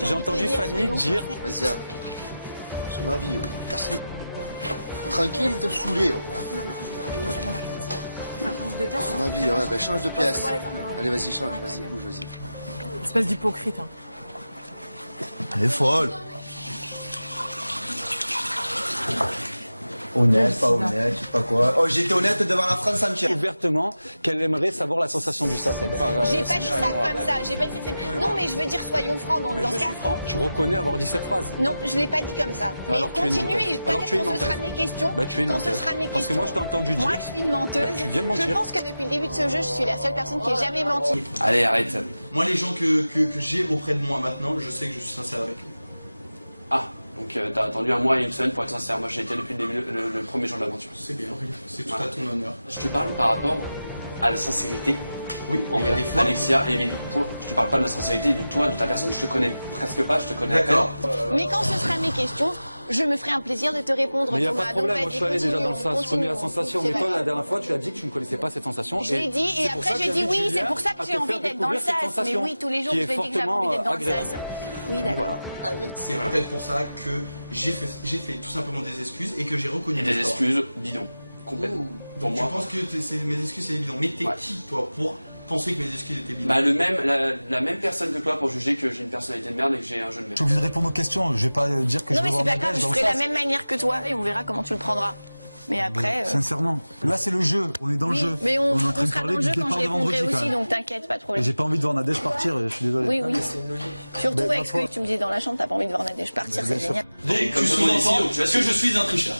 J'ai entendu Fanny dire... Vas-y, c'est ma vie. Casse. Tranquille, t'es saoulé. C'est ma vie, ouais, ben change de pièce. Allez, vas-y, change, vas-y, bouge, vas-y. Espèce d'hypocrite. Hein. Elle est folle. Honnête, pas honnête, je sais pas quoi. Oh, j'étais honnête devant la France entière. Ouvertement qu'elle aimerait savoir la sensation du ça. J'ai pas dit ça comme ça. J'ai pas dit ça. Non, mais je veux dire, soyons francs dans ce cas. Franc, tu reconnais avoir dit cette phrase. Non, je l'ai pas dit comme ça. Mais alors, continuez. Alors tu es une quand ce sera mes questions. Bah, tu es une quand menteuse. ce sera mes questions. Parce que moi, je t'ai entendu dire. Moi, je suis une menteuse. Bah, tu viens de mentir. Je pense que depuis le début de ce jeu, je suis la seule personne qui ait jamais menti. Allez, arrête. Moi, les gens que j'ai auprès de moi maintenant, je sais que je suis sincère avec eux. Ah, donc t'as attendu un mois et une semaine pour être sincère. Moi, j'ai été depuis le début, le premier jour de l'aventure. C'est bien, oui. C'est tout à ton honneur. Je te parle par rapport à la sincérité. Oui, envers Alexia et Émile. Je te parle pas de la sincérité de toi, de ta personne. Je te connais presque pas, je te connais. D'accord. Mais quand ce sera mes questions, je me ferai un plaisir de te répondre. Mais il n'y a Thomas. pas de problème, Donc, moi je suis allé déjà dans le sens, je connais la sensation. C'est Mais pas toi, la grave. dernière fois, tu as dit que tu ne connaissais pas cette sensation. Je l'ai dit, et après j'ai dit oui, c'est pour ça que j'ai envie d'être dans le sas. Mais oui, tous les jours, je vais dire que j'avais envie d'être dans le sas. Oui, d'accord. C'est peut-être pour ça que j'ai fait tout simplement des excuses et que j'ai reconnu. Et des excuses bidons, complètement. Pour Donc moi. tu penses que mes excuses c'est bidon. Mais t'es qui toi pour penser que mes excuses étaient bidons? Bah, la même personne que toi pour juger que j'ai une personnalité de merde et que j'ai un jeu de merde. Je suis obligé de répondre aux questions, je vais pas dire que Non, je mais vais c'est voir pas grave, Nadège je dans le ferai la sas. même manière que toi et on verra comment tu le prendras. Mais après. Sincèrement, là c'est le jeu, on est dans le Oui, jeu. mais on est en train de sera parler dans le du jeu quand départ je de vendredi répondrai quand aussi, même. donc t'inquiète, pas de Et problème. j'ai pas envie de voir Nadège partir, je suis désolé. Oui, oui. Surtout Ben, avec ce que tu me dis dans la chambre, t'as pas envie de voir Nadège partir, c'est génial. Donc tu sous-entends que je suis un tricheur.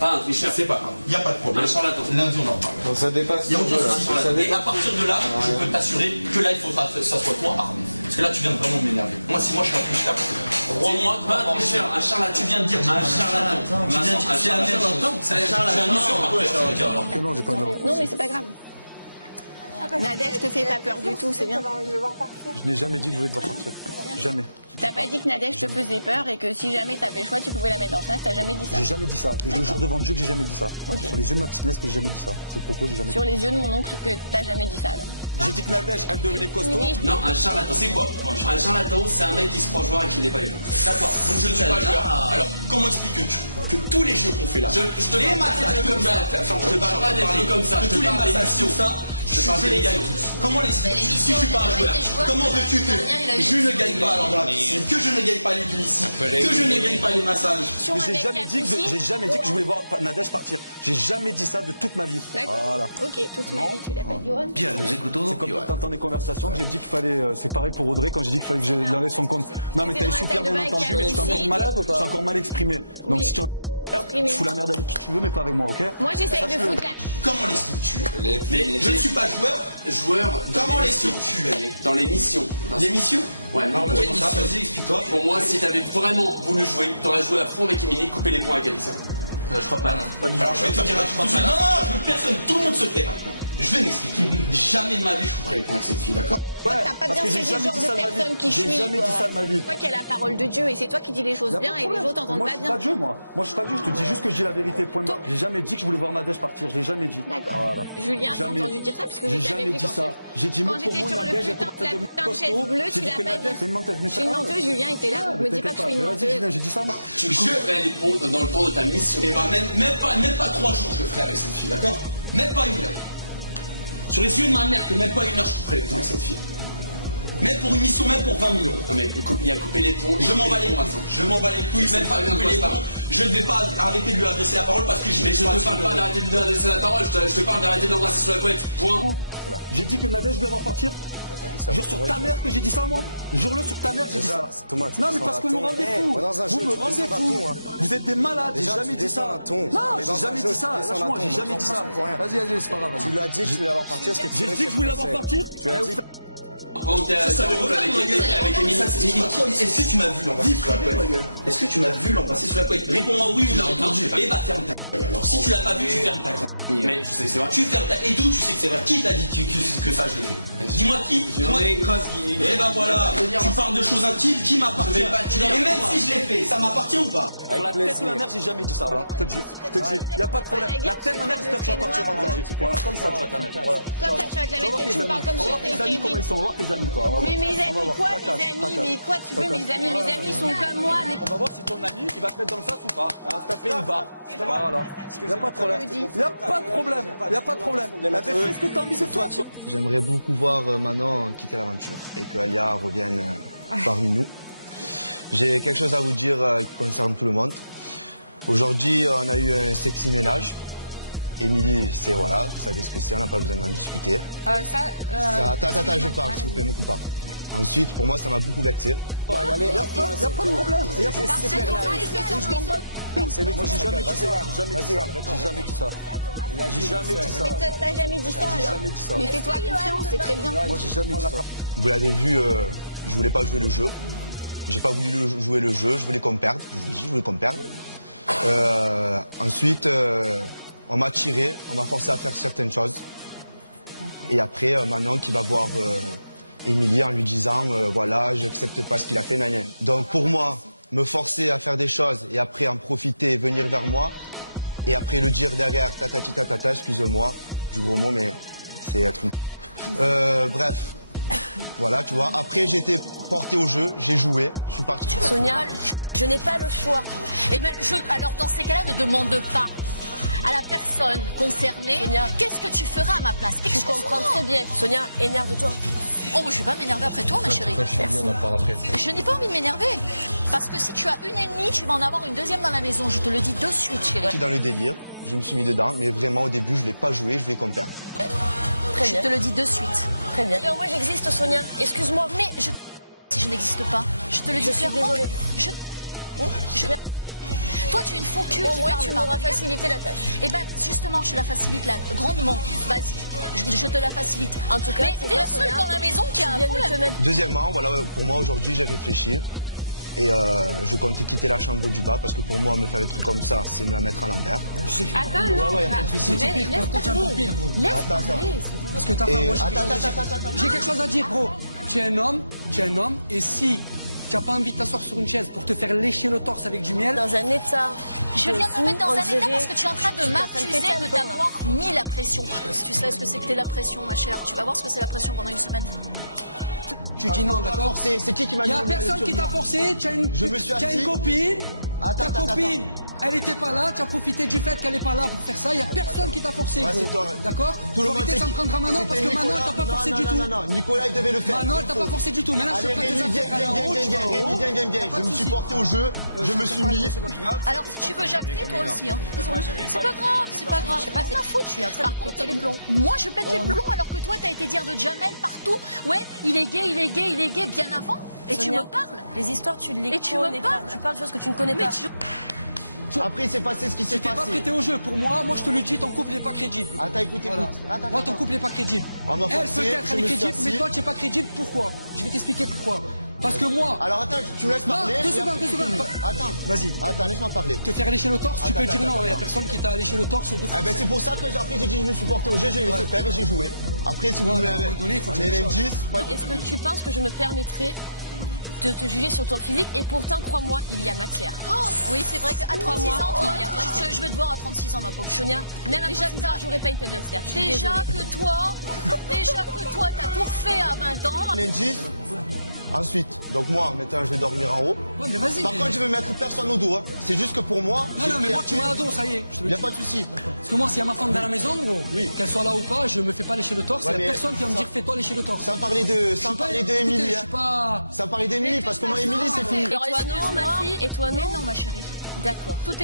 Pas un tricheur. C'est pas grave, il n'y a pas de problème. Un charlatan. Lundi on en parle. Donc ça dépasse. Il y a aucun souci. Et à partir de là, je peux t'assurer que là il faudra que ça soit toi armé. Parce que là tu viens de vraiment m'énerver. Moi si moi je suis un tricheur, crois-moi, Pas un tricheur, un charlatan. tu viens de dire Un charlatan. Tu viens de dire c'est la même chose. C'est un usurpateur, ça veut dire alors. Non, j'ai pas envie de voir. Non, mais c'est pas grave. Nadège, je te fais pas peur du tout, c'est bien. Je n'ai jamais dit que je voulais te voir partir. Jamais. T'as pas dit que Nadège te faisait peur et que si jamais t'avais le choix, tu pouvais la mettre dans le sas, t'as jamais dit ça. J'ai jamais dit ça. Et je jure devant Dieu que j'ai jamais dit ça. Sur les yeux de ma petite nièce que j'ai jamais dit ça. C'est pourquoi j'ai jamais dit Sur les yeux de mon oncle que t'as jamais dit ça alors. J'ai dit que Nadège, elle devenait costaud. Oui. Non, un charlatan. C'est quoi un charlatan, c'est un mec qui se croit joueur et qui n'est pas du tout. D'accord, donc je ne suis pas joueur. Alors comment expliques-tu que tous les jeux qu'on fait là, Je te les parle massages comme ça. Je te parle pas des jeux comme ça. que Je tous te les parle des massages, tout missions. ça, je les gagne tous. Comment les si je suis pas un joueur, comment veux-tu que je ne gagne pas alors la piscine, que je ne gagne pas les ici, que je ne gagne pas les massages? Mais j'ai jamais dit que je voulais voir Nadège partir. J'ai jamais dit ça de toute ma vie. D'accord. Voilà. Ok, toute ma vie, tu l'as pas dit, Johan. Bien, nous écoutons. C'est comme quand t'entends des conversations que j'ai dit qu'il fallait. C'est pareil pour Audrey quand j'ai dit qu'il fallait que je l'enlève son compte. Non, mais t'avais super bien entendu, mais c'est encore mal exprimé. Donc si tu fous la merde avec qui tu veux, mais pas avec moi, ok? Moi j'essaye de foutre la. Comment l'expliques-tu? Mais Je ne suis pas joueur. Comment l'expliques-tu? Dans les missions. Les missions? Ouais, mais Vas-y, explique-toi. pour moi, si t'avais vraiment voulu jouer, t'aurais joué à fond avec Émilie, couper les points avec Alexia. Je crois pas, non. Alors je vais te dire tout de suite. Non, je veux personne, tout le monde se tait maintenant. Je vais m'expliquer. Jamais de ma vie je couperai les points avec cette fille, d'accord? Ouais, T'as pas parce bien que j'ai saisi le jamais genre dit de ça de ma personne qui vie. je suis. J'ai jamais dit ça de ma vie. Toi qui as la parole de Dieu et c'est toi qui dis les choses bien et les autres entendent moi, pas je suis bien. pas Dieu, moi. Moi, je suis pas Dieu. Je te dis juste que je dis la vérité. Point barre. J'ai jamais dit que je voulais voir Nadège partir. Je l'ai jamais dit. D'accord. Voilà. Julien, t'as Jamais. entendu dire ça parce que J'ai j'étais avec jamais lui dit quand ça. J'ai dit mot Quand pour j'étais mot sur le Nadège. Elle putain commence de à devenir la chaise costaud. bleue, J'ai tu dit l'as que pas Nadège, dit. c'est une menteuse. Mais Je suis une menteuse, Julien était là, donc me dis pas que je suis une Vas-y, menteuse. Julien, j'ai dit ça, moi. Tu couperais les ponts dans le temps de ta mission. Et bah même pas 3 jours je le ferai avec cette fille, d'accord? Même pas 1 heure. Sur les yeux de ma mère que même pas 1 heure je couperai les points avec cette fille. Même pour une mission, même pour 20 000 euros. Non mais il y a coupé les ponts. Je m'en bats les couilles. Je m'en bats les couilles, même pas couper les ponts. Je ne vais pas arrêter de lui adresser la parole parce que j'y Mais vais je pas. te parle pas d'arrêter de lui adresser la parole, je te parle d'arrêter de l'embrasser sur la couette. Point. J'ai dit que Nadège voulait voir partir. Jure sur ta mère que j'ai dit ça, moi. Jure-le sur ta mère, j'ai dit ça. Thomas, Non, mais parce que vous me rendez fou. Vous me rendez fou. Vous êtes des malades. J'ai jamais dit ça. Non, j'ai jamais dit ça. Lâche-moi, j'ai jamais dit ça. Vas-y, c'est pas grave. Tu l'as dit que tu voulais la voir partir. J'ai dit que je voulais la voir partir. Tu as dit. Quand t'es avec Émilie. Est-ce que tu m'as vu l'embrasser sous la couette? Est-ce que tu m'as vu l'embrasser sous la couette? Réponds-moi oui ou non. Eh bah ferme ta gueule. Alors si tu l'as pas vu, tu fermes ta gueule. Mais je sais que c'est vrai. Tu fermes ta... Et d'où tu sais que c'est vrai? Qui t'a dit que ça je l'ai fait? Dis-moi qui? Dis-moi. Et ben voilà, tu parles de choses intimes qui m'appartiennent. Et même si je l'ai fait, ça m'appartient ou pas? Sur la tête de ma mère, j'ai jamais dit ça. Voilà, te dis. Y a pas de problème. La tête de ma mère, je te fais partir vendredi. Voilà, comme ça, tu vas te la mettre. Voilà. Comme ça, tu vas te la mettre, tu me parles comme si j'étais tes amis, comment ils sont? On va voir tes amis, quoi. Mais mes amis, quoi, mes amis? Mais quoi tu veux, mes amis? Mes amis, ils sont comme moi. On va voir si ton ami, il va te mettre dans le sas ou pas. On va se taper une barre. Voilà. Y a pas de problème. Y a pas de problème. Y a pas de problème. Fais ce que t'as envie de faire. J'aimerais beaucoup voir Manon quitter l'aventure et que Alia revienne parmi nous. J'ai quelque chose à vous dire qui concerne tout le monde. Aujourd'hui, on a eu un sexy ménage. Émilie, c'est voilà, vous savez ce que c'est, on n'a pas besoin d'en discuter. Attends, je parle, s'il vous plaît, me coupe pas. Ensuite, pour moi, ça m'a beaucoup vexé. Il n'y a pas de problème. Moi, j'ai jamais dit ça. J'ai jamais dit ça. Mais t'as jamais dit ça alors? Mais fais-toi confiance, c'est très bien. Moi, j'ai jamais dit ça. Vous l'avez vu, je voulais pas jouer le jeu. J'ai pas voulu jouer le jeu, je voulais qu'on perde. Je voulais qu'on perde. Ensuite, on m'a tiré, on m'a forcé à faire certaines choses. Et après, Manon qui va voir Émilie en lui disant voilà, j'accepte pas ce qu'il a fait, nanana. Donc pour moi, me forcer à faire des choses et après en profiter et venir vers moi, et après le dire derrière, tatati tatata, excuse-moi du gros mot, mais c'est être une... bref, voilà, tu vois. Après, j'ai été porté au jeu, j'ai joué, je suis parti. Sonia, je n'ai pas le choix. Et ben, alors dans ces cas-là, ne demande pas à la personne concernée qu'est-ce que tu feras à ma place. Je comprends très bien. Sonia, énerve-toi. Oh, je vais pas m'énerver après toi, ma chérie. On en parle après. Je n'ai pas envie de m'énerver. Parce que si tu as une ennemie, tu vas en avoir une deuxième dans la maison. Je te le dis de suite, chérie. Je suis dans le délire, je me suis mis dedans, mais vraiment au début, je voulais pas jouer, je voulais qu'on perde. Je te le dis de suite. Très bien. Alors moi, j'existe, Sonia. Excuse-moi. Mais si je n'existe pas, je te le dis clairement. Je suis désolée. Toi, tu es une faux cul qui parle. Tu m'auras facilité la tâche. Eh ben, justement, je la facilite là, grandement. Vas-y, je te la facilite. En tout cas, mais t'es la seule dans la maison qui a un problème. Deuxièmement, voilà, pour moi, aujourd'hui, j'ai réfléchi. Et je comptais quitter la chambre du bas parce que pour moi, me faire des trucs comme ça, c'est me la mettre à l'envers. Attends, non. Laisse parler. Parce que ta femme, moi, j'ai quelque chose à dire, gros. Tu es un homme, et si tu n'as pas envie de t'asseoir sur une chaise pour te faire lécher le torse avec du miel. Dans un état. Je viens de me mettre dans un état parce que tu es en train de m'accuser de t'avoir mis la pression. Si tu sais ce que c'est que la pression, ma chère, tu vas voir ce que c'est la pression pendant une semaine. Tu dis non, d'accord? C'est qui m'a dit? Il n'y a personne qui t'a forcé, tu as une copine. Ta copine, elle n'était pas là, tu as profité du fait qu'elle n'est pas là pour faire ça. Il n'y a personne qui t'a forcé, d'accord? Tu vas arrêter s'en prendre à Manon parce que Manon, elle t'a pas forcé du tout. Non, Nicolas, il devait le faire. Manon, elle t'a pas forcé du tout. Maintenant, je te prends tes affaires à la route. Viens. Je me suis porté au jeu, je me suis mis. Alors, si tu veux jacter, toi aussi, hein. C'est pas grave. C'est pas ta faute. Par contre, les plombs. Moi, je pète les plombs alors que toi, t'as été dire de Jamel partout. Ouais, il est gay bien avant. Et Sonia, tu me parles. Les histoires, tu les connais pas. Tu parles de choses que tu ne connais pas. Après, il s'est passé ce qui s'est passé. Tu t'es pas prêté au jeu. Pour moi, je te le dis, ton couple n'est pas crédible. Attends, écoute. Moi, ton couple n'est pas crédible. Elle, peut-être, elle est crédible, mais toi, tu n'es pas crédible. Pourquoi? Je vais t'expliquer pourquoi. Parce que moi... Alors attends, tu me laisses parler. Non, 2 secondes. Attends. Vas-y. Attends, laisse-moi parler. Te faire lécher le torse, tu peux dire non. Il n'y a personne qui t'a léché le torse 2 fois. Eh ben c'est pour ça que après j'ai dit je me suis porté au jeu, j'ai laissé faire et j'ai joué. Après, si vous me l'avez dit... Est-ce que tu penses que je me permettrais de te juger sur ton physique? Et pourtant, crois-moi, il y a matière. Oui, c'est vrai qu'à 36 ans, il y a matière. Je veux te voir à 36 ans, ma pauvre Sonia. Même à 36 ans, j'aurais pas une tête de fer. Déjà que toi, t'as tout refait à 20 ans. Ensuite, donc moi, maintenant, je vais dormir en haut. Ouais, mais vas-y. Par contre, je vais mettre personne au dos. Hein. C'est juste que pour moi... Non, mais moi, tu m'as à dos, ça y est. Il n'y a pas de souci. Parce que moi, s'il y a ma femme dans la maison, qu'elle soit là ou pas, je me fais pas lécher le torse. Il n'y a personne qui va me dire fais-toi lécher le torse. Sans parler d'Émilie. Sans parler d'Émilie, parce que moi, Émilie, c'est fini. Et toi, non, ma fille? Et toi, non? Non, ma chérie. D'accord. Tout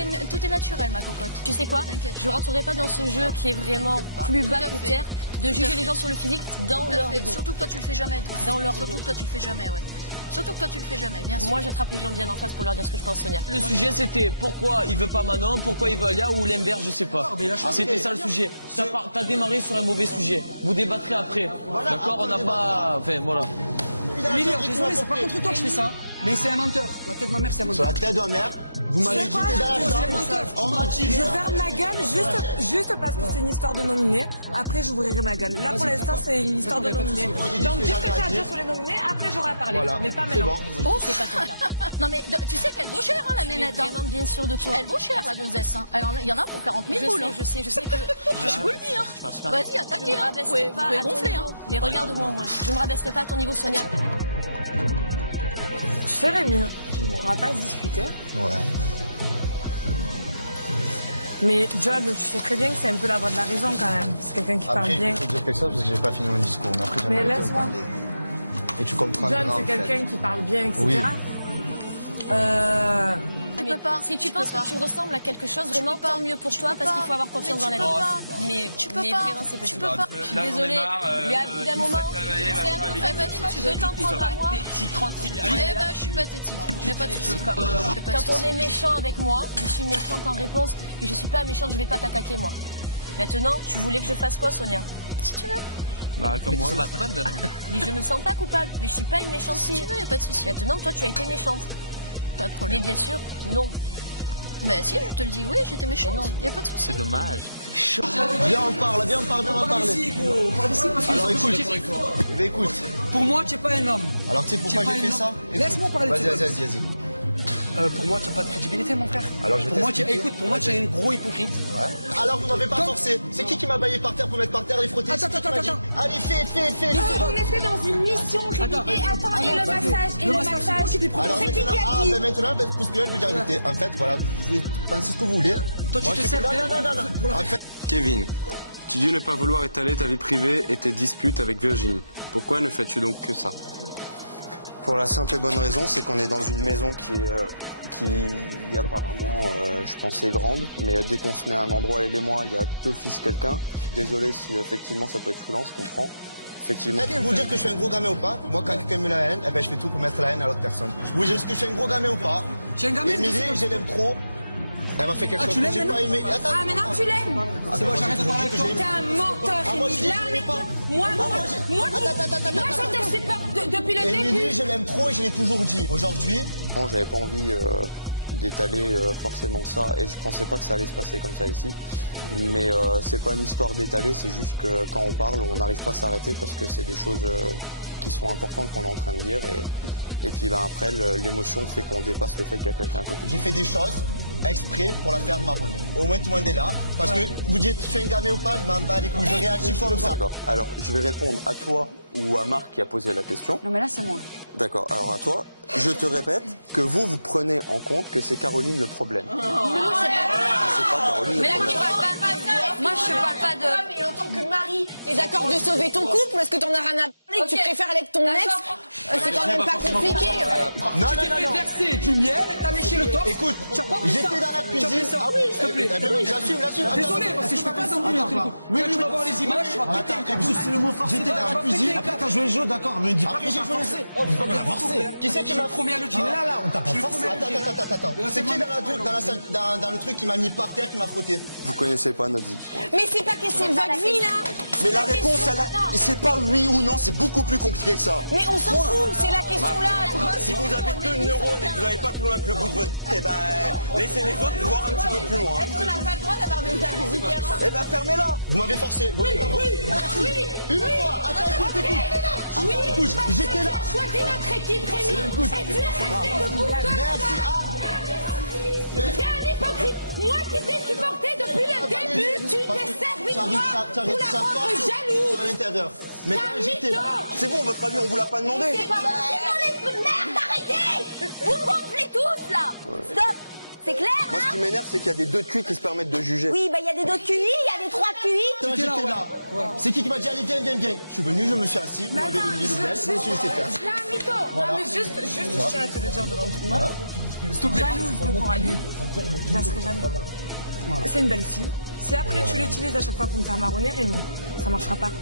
est naturel, ma cocotte. Tu sais quoi? Je rentrerai pas dans ce jeu qui est vraiment plus bas que terre, de juger les gens sur le physique dans leur dos. Surtout que toi, tu le fais jamais, toi. Dans leur dos. Surtout que toi, tu le fais jamais, ouais. Surtout que toi, tu le fais jamais, bien sûr. Moi, j'attrape les gens bien en face pour leur dire ce que je pense, Sonia. Le sujet, c'était pourquoi il veut pas Manon, pourquoi il veut Alia ou l'inverse, je sais pas. C'était ça le sujet. T'as démarré sur un mauvais sujet. Vous débattrez après. D'accord? On n'a pas... Enfin, voilà. Émilie, désolé, c'est pas contre toi que je fais ça. Mais c'est un menteur. La tête de ma mère, c'est un menteur. Sur la tête de ma mère, vous m'avez jeté dans la chambre. On m'a tiré. Je ferme ma gueule juste parce que c'est une histoire de nominés. Après, j'ouvrirai ma gueule. Là, pour l'instant, c'est une histoire de nominés. Donc, dis ce que tu as à dire sur les nominés. Après, j'aurai à parler. Mais pas maintenant. Oh, c'est pas ton cas. Non, mais tu sais qu'elle vaut cher, hein, la nénette. Vraiment bien sûr de toi. Elle vaut cher, la gonzesse. Hein. Il y en a pour 40 000 boules. Je sais que... Je vous le dis, hein. Vas-y, attaquez. Vous pouvez gonfler, hein. Mais regarde-moi au moins. Je ne me rabaisserai pas à ton niveau, Sonia. Cher Rémi, on va pas se discuter. Ouais. Mais John, tu sais très bien que c'est un peu la voix de la raison quand même. C'est quelqu'un qui parle bien. Après, je vais dire quelque chose parce que j'ai pas fini mon discours. Mais après, Mais j'aimerais te laisse-moi. parler. Et tu comprendras. John, c'est en fait. quelqu'un qui parle bien, etc. Oui. Si tu penses que tu ressembles à quelque chose, vraiment, tant mieux pour toi, parce qu'il faut avoir confiance dans la vie. Mais vraiment, c'est possible. Je suis désolée, mais à bout d'un moment, c'est un peu tu veux t'en prendre à moi. Eh ben, je suis pathétique. Il n'y a pas de souci. Quand on est méchant avec moi, je suis méchante en réponse, et je suis pas méchante, je vais pas t'attaquer, moi. Maintenant, tu voulais que je fasse quoi, Sonia? Si tu veux. Bah, comme moi. Mais je me sens pas coupable, mais je suis pas une méchante fille. Si tu veux, il n'y a pas de souci. Maintenant, toi, tu as été méchante. Pas de problème. Mais bien sûr, non. Bah si, je te le dis, oui, j'étais méchante. Il n'y a pas de souci. C'est dommage. Viens, on parle, on va parler. Alors écoute. Pour moi, tu n'es pas un homme. Alors tu sais pourquoi j'ai fait ça? Laisse-moi parler. Vas-y. Pour moi, tu n'as pas de crédibilité, mon frère. Alors, je pour moi, tu es un gros hypocrite. Ouais. Alors, vous m'avez pas forcé. C'est qui m'a baillé par terre pour mettre par terre les frotter? Attends. Allez, fais. On était dans une mission, Rémi. Attends, et le massage, C'est qui qui Alors c'est maintenant, parce que je peux dire la vérité. En fait, voilà, vous pensez ce que vous voulez. Toi, tu te sers Non. En fait, Kevin, tu dis ne pas vouloir étaler ta vie privée et tes disputes avec Virginie. Pourquoi ne fais-tu donc que ça? Pour la simple et bonne raison, c'est qu'on est dans une maison qui apparemment, je pensais grande, mais dès qu'on se met à un endroit, aidez-moi, il y a d'office quelqu'un. Je suis désolé si effectivement ça peut être saoulant, je comprends. Effectivement. Vous dire que je suis un gros gamin ou pas, moi quand quelqu'un me la haine, je fais tout pour mettre la haine à l'autre personne. Vous dire que je suis un gros gamin ou pas. Émilie, je l'aime trop. Elle m'a fait quelque chose que j'ai pas aimé. Ah, maintenant tu l'aimes. C'est bon, j'arrête de parler avec toi. T'es un menteur, Émilie. Moi, je te supporte depuis le début. Émilie, je l'aime trop et je l'ai toujours dit. Aujourd'hui. Bon, j'avais pas envie d'étaler forcément ça et je pensais pas que ça allait se passer comme ça ici. Mais c'est pas une histoire d'étaler, c'est juste que quand on parle, on n'arrive pas à s'arrêter parce que c'est des choses qui sont importantes qu'on est en train de dire et puis après l'émotion fait qu'on dépasse le fait qu'il y a quelqu'un à côté. J'ai fait des choses exprès pour la faire marronner. Au moins tout le monde est là. Parce que vous dites tu es un gamin ou pas, je m'en bats les couilles, je réagis comme ça. D'accord. Alors je vais répondre à toi ou à Marc qui a posé la question. Non mais là c'est moi. D'accord. Alors à toi, je te répète que vous prenez en compte que c'est Caroline le problème. Mais moi, C'est pas Caroline Mais le là, problème. tu parles pas de ça. Moi, je parle pas de. Mais en tant que mari, t'es d'accord de sauver ton couple ou est-ce que t'en as rien à parler que tu préfères aller avec ton ex? C'est quand même pas compliqué. Non, Tu t'es fait verser du miel et t'as léché le torse. Écoute, tu as pas pris ça. j'étais dans la cuisine. Ah oui, s'il te plaît. J'assume. Désolé, parce que je peux pas t'en dire. Oui, tu vas voir les images, tu vas péter un câble. c'est le mot forcé. J'étais dans la cuisine. Après, t'as joué le jeu, d'accord, mais ne dis pas que j'ai forcé. Dis pas que t'as forcé. Qui c'est qui m'a premier à le dire. Mais là, on t'a pas forcé. Attends. C'est qui dans le truc qui m'a mis par terre, qui m'a frotté? Vous connaissez pas notre vie. Mais c'est pas question de votre vie là. Mais la réponse, c'est pas oui ou non, c'est beaucoup plus compliqué que ça. Mais on s'en fout, c'est la question là. Si vous avez 2 neurones et que vous n'avez pas plus loin que le bout de votre tête, laissez les autres voir un petit peu plus loin. Est-ce qu'on n'a pas le droit d'avoir des avis différents? Eh ben fermez-la. Vous m'avez forcé. Oui. Une fois. Attends, écoute. J'étais là. Choisis notre équipe, Rémi. Et tu es resté debout. Merci. T'es un hypocrite. Moi qui t'ai supporté depuis le début, tu t'es servi de moi pour la rendre jalouse. Sur l'intérieur. Mais quand j'étais là. C'est bon, votre avis, on vous l'a pas demandé. C'est pas possible. Merde, arrêtez. Vous me gonflez tous là. Stop. C'est clair, Moi, ce qui m'énerve, c'est qu'il y a des 2 QI qui se permettent de juger. Oui, bah il y a des 2 QI, il y a des 3 QI. J'étais là. C'est qui m'a dit allez, viens. Je suis venu, je me suis assis, vous m'avez donné le miel, je me suis laissé faire. Là, mytho. Non, mais juste, je tiens à te le dire devant tout le monde. Jalouse de Coralie, je la serai jamais. C'est une belle fille. Si après tu l'utilises à chaque fois pour me faire marronner, Rémi, ça marchera pas.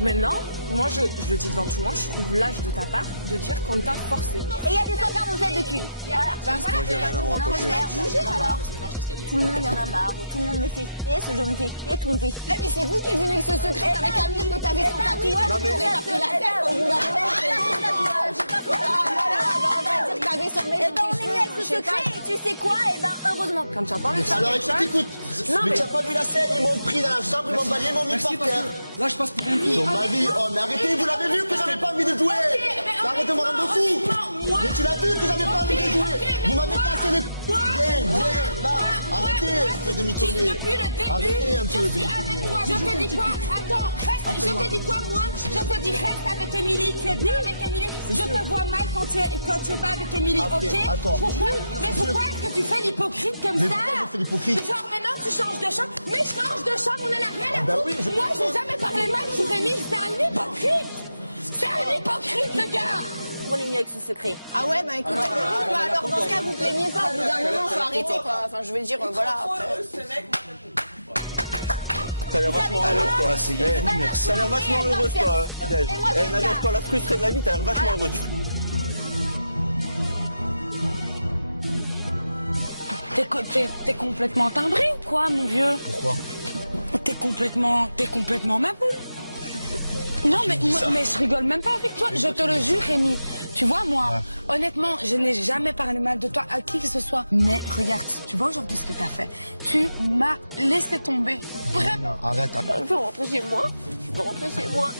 Maintenant, moi je le dis devant tout le monde, je trouve l'âge de ta part de dire qu'on t'a forcé. Et il y a des soeurs dans tête de cul. Voilà. Moi, j'ai rien à me reprocher. Alors. Tout le monde y en a marre. Tout le monde me fait chier, ce je me fais chier, tout me fait chier. Mais c'est vous qui êtes venu avec ce secret avec un mire que t'avais son tatouage. Non, mais- Vous m'avez pris la tête. savais son mail. Eh ben, on est mis avec ce secret et tu sais quoi? Eh ben, heureusement. Quand tu as parlé de ça. Alors écoute, mais tu as pas vu la scène, ils m'ont pris dans la chambre, ils m'ont balayé, ils m'ont mis par terre. Là, je passe pour un fou. Sur ma vie, oh mais arrêtez, vous l'avez vu que j'avais pas envie de jouer. Arrêtez de me rendre fou. Mais tu l'as vu que j'avais pas envie de jouer. Vous m'avez cassé les... Viens, arrêtez un peu de m'étonner. Depuis le début, arrêtez un peu je suis avec toi. Je te dis quoi? Attends, reste. Je te dis quoi, moi? Je te dis reste avec Émilie. Tu es bien avec Émilie. Je te vois mal quand tu es pas avec Émilie, ok? Pourquoi? Mais pourquoi est-ce que tu fais l'hypocrite comme ça? Pourquoi je fais l'hypocrite? Genre maintenant tu changes de chambre. Mais change de chambre, on en a rien à foutre. Moi, j'ai jamais parlé mal sur Émilie. C'est un hypocrite. C'est un hypocrite, le gars. On est mis avec ce secret. Ah ouais, bah écoute, alors dans ce cas, vous plaignez pas. Au bout d'un moment, faut arrêter, quoi. Enfin, je veux dire, voilà. T'as l'air vachement heureuse, toi. T'as l'air vachement heureuse, toi, Nadège. Nadège, toi, la frustrée de la vie, t'as l'air vachement heureuse. T'es complètement timbré ou quoi, mon vieux? Pourquoi? T'es complètement mabou. Non, mais je rigole même pas avec toi. Je te le jure, Rémi. Tu vois, moi, honnêtement, je n'ai jamais parlé mal de toi à qui que ce soit. Mais regarde, tu vois aujourd'hui ce que t'as fait. Tu m'as laissé tomber. Vraiment. Non, arrête. Je veux rentrer chez moi. Alors maintenant,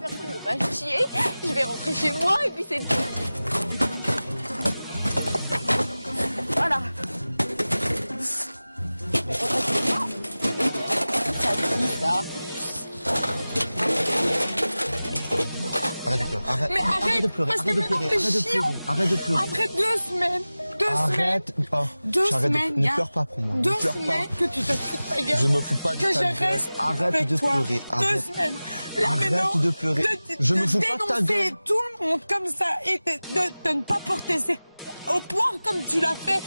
personne ne va chier. Je vais rentrer chez moi et puis c'est tout. Voilà. Ça. Arrête de pleurer, arrête de pleurer. Après 2 semaines, arrête. Ne pleure pas pour moi. 2 semaines que tu te fous de ma gueule. Je me fous pas de ta gueule. Arrête de pleurer. 2 semaines. Là, arrête de pleurer. Je me fous pas de ta gueule. Tout le monde comme ça et de ne pas porter ses au point comme tu l'as fait.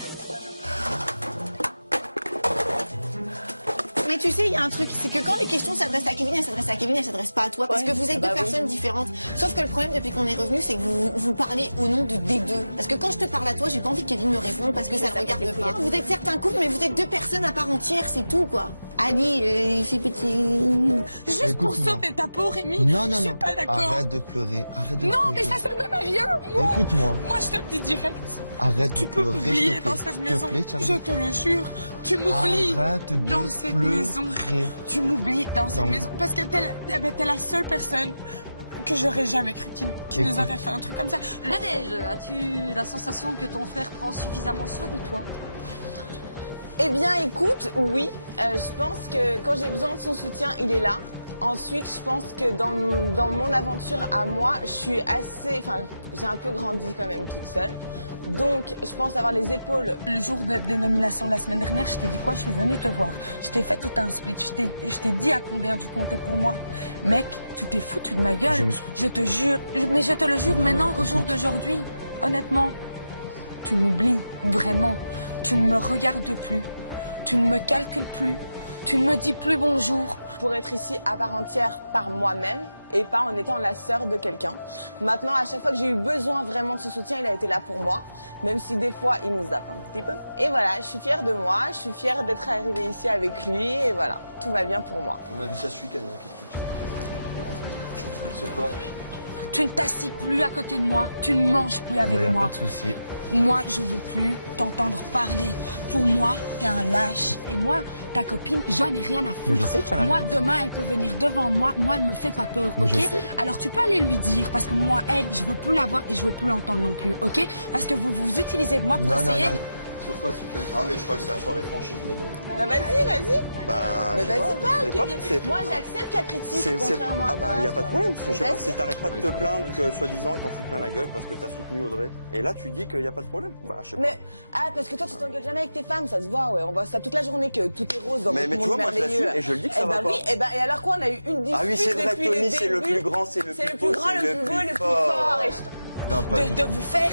Mais tu sais, il y a un truc, c'est que quand les questions s'adressent à Kevin, elles s'adressent à Kevin, elles s'adressent pas à toi, parce que vous êtes deux personnes différentes. Sauf que le problème, depuis qu'on est revenu, c'est que vous parlez au nom des deux. Parce que quand je te parle à toi, j'ai pas envie que Kevin me réponde, parce que ça le regarde pas. Vous êtes certes un couple, mais vous êtes deux personnes à part entière, c'est tout, quoi. Annie, il fait petit... Juste pour sauter ta peau, Rémi. Non. Je suis pas d'accord. Arrête de pleurer, Non, mais ça sert même à rien. Moi, écoute-moi. Moi, je te le dis direct. Arrête de pleurer. Tu peux m'oublier dans cette maison. Je te le jure. Tu m'oublies dans cette maison. Tu m'oublies dans cette maison. Parce que t'es la seule personne que j'aurais jamais cru qui nous aurait fait un truc comme ça. Nadège, as-tu la sensation que ton frère prend suffisamment soin de toi? Eh bien, écoute, oui. Je pense que quand j'ai besoin de son soutien, il est là. Ensuite, je pense que dans mon aventure à moi, je suis assez... Enfin, j'ai un peu grandi quand même toute seule. Donc, je pense avoir les épaules. Le jour de nomination la semaine dernière, je t'ai dit quoi? Je suis venue te voir. Je t'ai fait tout un split. Je t'ai dit à combien tu comptais pour moi. Mec, tu t'es foutu de ma gueule. Je te jure. Mais je te le jure maintenant, au jour d'aujourd'hui. Honnêtement, tu m'oublies. Vraiment. Tu ne me regardes plus. Tu ne me calcules plus. Tu ne me dis plus bonjour. Pour être ici à part entière par moi-même et pas en étant la sœur de quelqu'un. Maintenant, à chaque fois que j'ai eu besoin vraiment de ce soutien, il a été là pour moi, même si des fois il me zappe un petit peu. Et voilà, je suis fière de moi, je suis fière d'être arrivée ici avec lui et voilà, tout va bien pour moi. On a vu ça ce week-end. Sur quoi? Tu ne t'assis plus à côté de moi, tu ne manges plus avec moi. Pas de souci. Moi, je veux plus t'entendre parler. Pour moi, t'es un lâche. Et moi, ta copine, j'en ai rien à foutre. Moi, demain, elle peut venir devant moi. Moi, elle me fait pas peur, ok? Alors, tu peux aller lui dire, parce que moi, elle, je veux plus la voir et je veux plus l'entendre non plus, ok? Parce que vous vous utilisez de moi pour essayer... Sur quoi, c'est que... Ah, mais je crois que c'est la soirée franchie. Bah, vas-y. Bah, vas-y, parle, Kevin. Moi, j'accepte qu'elle critique, contrairement à... Ah, bah, y a pas de problème. Je sais pas si t'arrêtes pas de te plaindre que, soi-disant, ils t'en foutent plein la gueule parce que t'as soutenu Audrey. Et là, tu dis qu'il y a pas de problème. Bah, je sais pas. Mais, parce que toi, tu t'engueules jamais avec tes femmes, ça se voit, ouais. On voit ça toute la journée que tout est rose dans votre monde merveilleux. Mais tu vois, moi, je l'assume et je le dis que ça va pas. Oui, et alors quoi, on a eu une dispute. Ah oui, c'est vrai, Tony, c'est le plus grand, c'est le plus beau, c'est le plus fort. De vous faire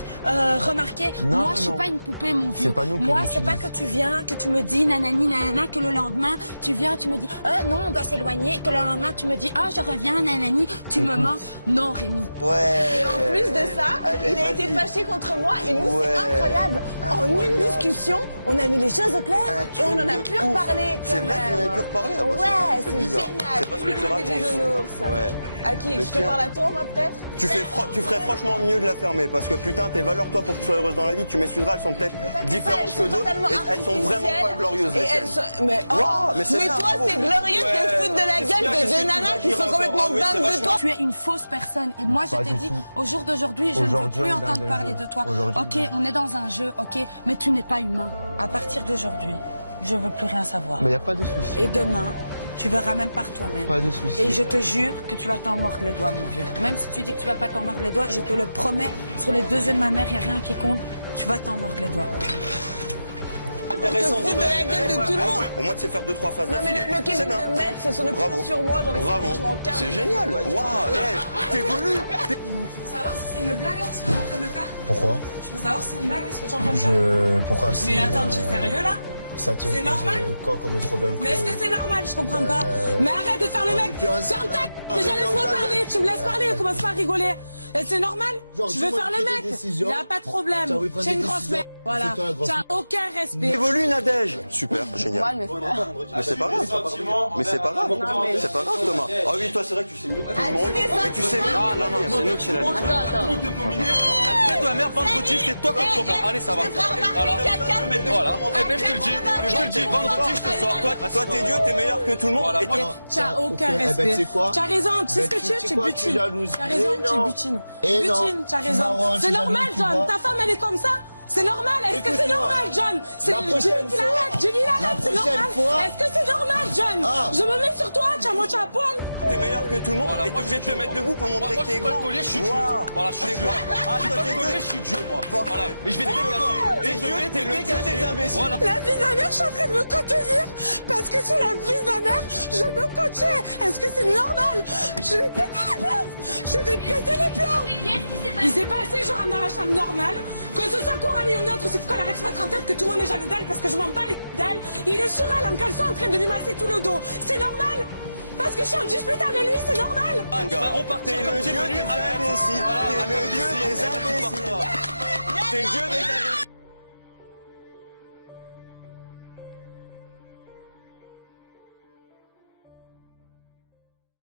remarquer. Moi, je suis pas une poupée, mon vieux. Moi, c'est pas que tu viens, que tu me dis nanani nanana, que le lendemain, tu viens, tu me dis non, on doit s'éloigner, que le lendemain, tu me dis je reviens, nanani, tu me mens. Non, Rémi. Ouais. Et en plus de ça, il a été fâché contre moi et nous, c'est incroyable table, en une discussion, on a mis les choses au clair et on en a pu reparler. C'est vrai qu'on en a pu reparler. Ouais, c'est génial. C'est pas ce que tu racontes. Ouais. À qui? Je te parle à toi, moi, peut-être? Tu ferais franchement mieux de la fermer parce que putain, tes valeurs, toi, pour que tu sois heureuse dans la vie, tu m'excuseras, elles sont peut-être différentes que d'autres et elles sont vraiment pas glorieuses. Mais toi, c'est glorieux de te foutre de la gueule de deux nanas qui sont complètement dingues de toi. Tu es une fausse personne. Et moi, je t'ai dit, au jour d'aujourd'hui, je ne veux plus entendre parler de toi. Ok, on est dans un jeu, ok, mais tu n'es pas humain. À partir d'aujourd'hui, je veux plus rien savoir. Mais il n'y a pas de souci. Et demain, tu verras même par toi-même. Pas de souci. Et je te jure que tu vas t'en mordre les doigts, mon vieux. Même si tu dis que tu vas pas t'en mordre les doigts, je te le promets, sur les 2 yeux de ma mère, il n'y a rien qui compte. Tu vas t'en mordre les doigts. Intéressant de la gueule de tout le monde. Au moins, tu sais faire 2-3 phases. Non, mais le Kevin de Metz, c'est son opinion sur moi. J'ai envie de dire, je m'en calme. C'est génial. Waouh, t'es venu. Je veux savoir si c'est une blague ce que tu es en train de faire. Pourquoi? Je veux savoir si c'est une blague ce que tu es en train de faire. Pourquoi? Mais attends, tu es sérieux là? C'est normal? Quoi comme problème? Mais est-ce que c'est normal? Je comprends pas. Mais arrête de faire le mec. Ferme ta gueule. Déjà, laisse-moi parler. Tu me laisses parler. Commence pas à rigoler. Et c'est normal? Tu veux faire le mec? Il n'y a pas de problème. C'est une grosse merde. Voilà. Tu n'as aucun respect. Évolue, Nadège. Super, génial. Mais c'est pas grave. Mais c'est pas grave. C'est pas grave, Thomas. Ah oui, toi, c'est vrai que tu sais mieux que tout le monde. Et tu sais mieux. Non, c'est nous qui c'est la lutte. C'est toi, mère, vendredi, c'est toi contre moi. Allez, ça va. Voilà. Eh bien, je te le dis, vendredi, je te sors. Toi, t'es Dieu, t'es meilleur que tout le monde. Tu n'as aucun respect. Tu as raison, tu sais ce que tu es, tu butines. Tu as raison, tu butines. Butine, tu as raison. C'est normal, John. Ta femme, elle est comme ça. C'est normal. Est-ce que c'est normal, John? Julie l'arrête, c'est normal. Est-ce que c'est normal, John? Je me mets sur toi, tu as moitié à poil. T'es meilleur que tout le monde et t'es obligé de te mettre debout pour montrer que t'es grand. Je suis Dieu. Voilà, je suis Dieu. Je suis Dieu, moi. Voilà. Et je vais te dégager. T'es le Dieu des imbéciles. La vie de ma mère, je suis en train de me contredire. Parce que sur la vie de ma mère, je me coachais. Est-ce que c'est normal? Je vais péter les plombs. Je vais péter les plombs. Il s'est passé, je rentre dans la chambre normale. Que ce soit Coralie ou une autre, c'est qu'elle arrête de mettre en tête que tout le monde est jaloux d'elle parce que je m'en bats les d'elle. Il est sur elle en caleçon en train de lui masser tout le dos. C'est normal? Parce que je suis en dispute avec lui, c'est normal? Tu vas repartir comme tu es venu. T'es le dieu des imbéciles. T'es le dieu des imbéciles.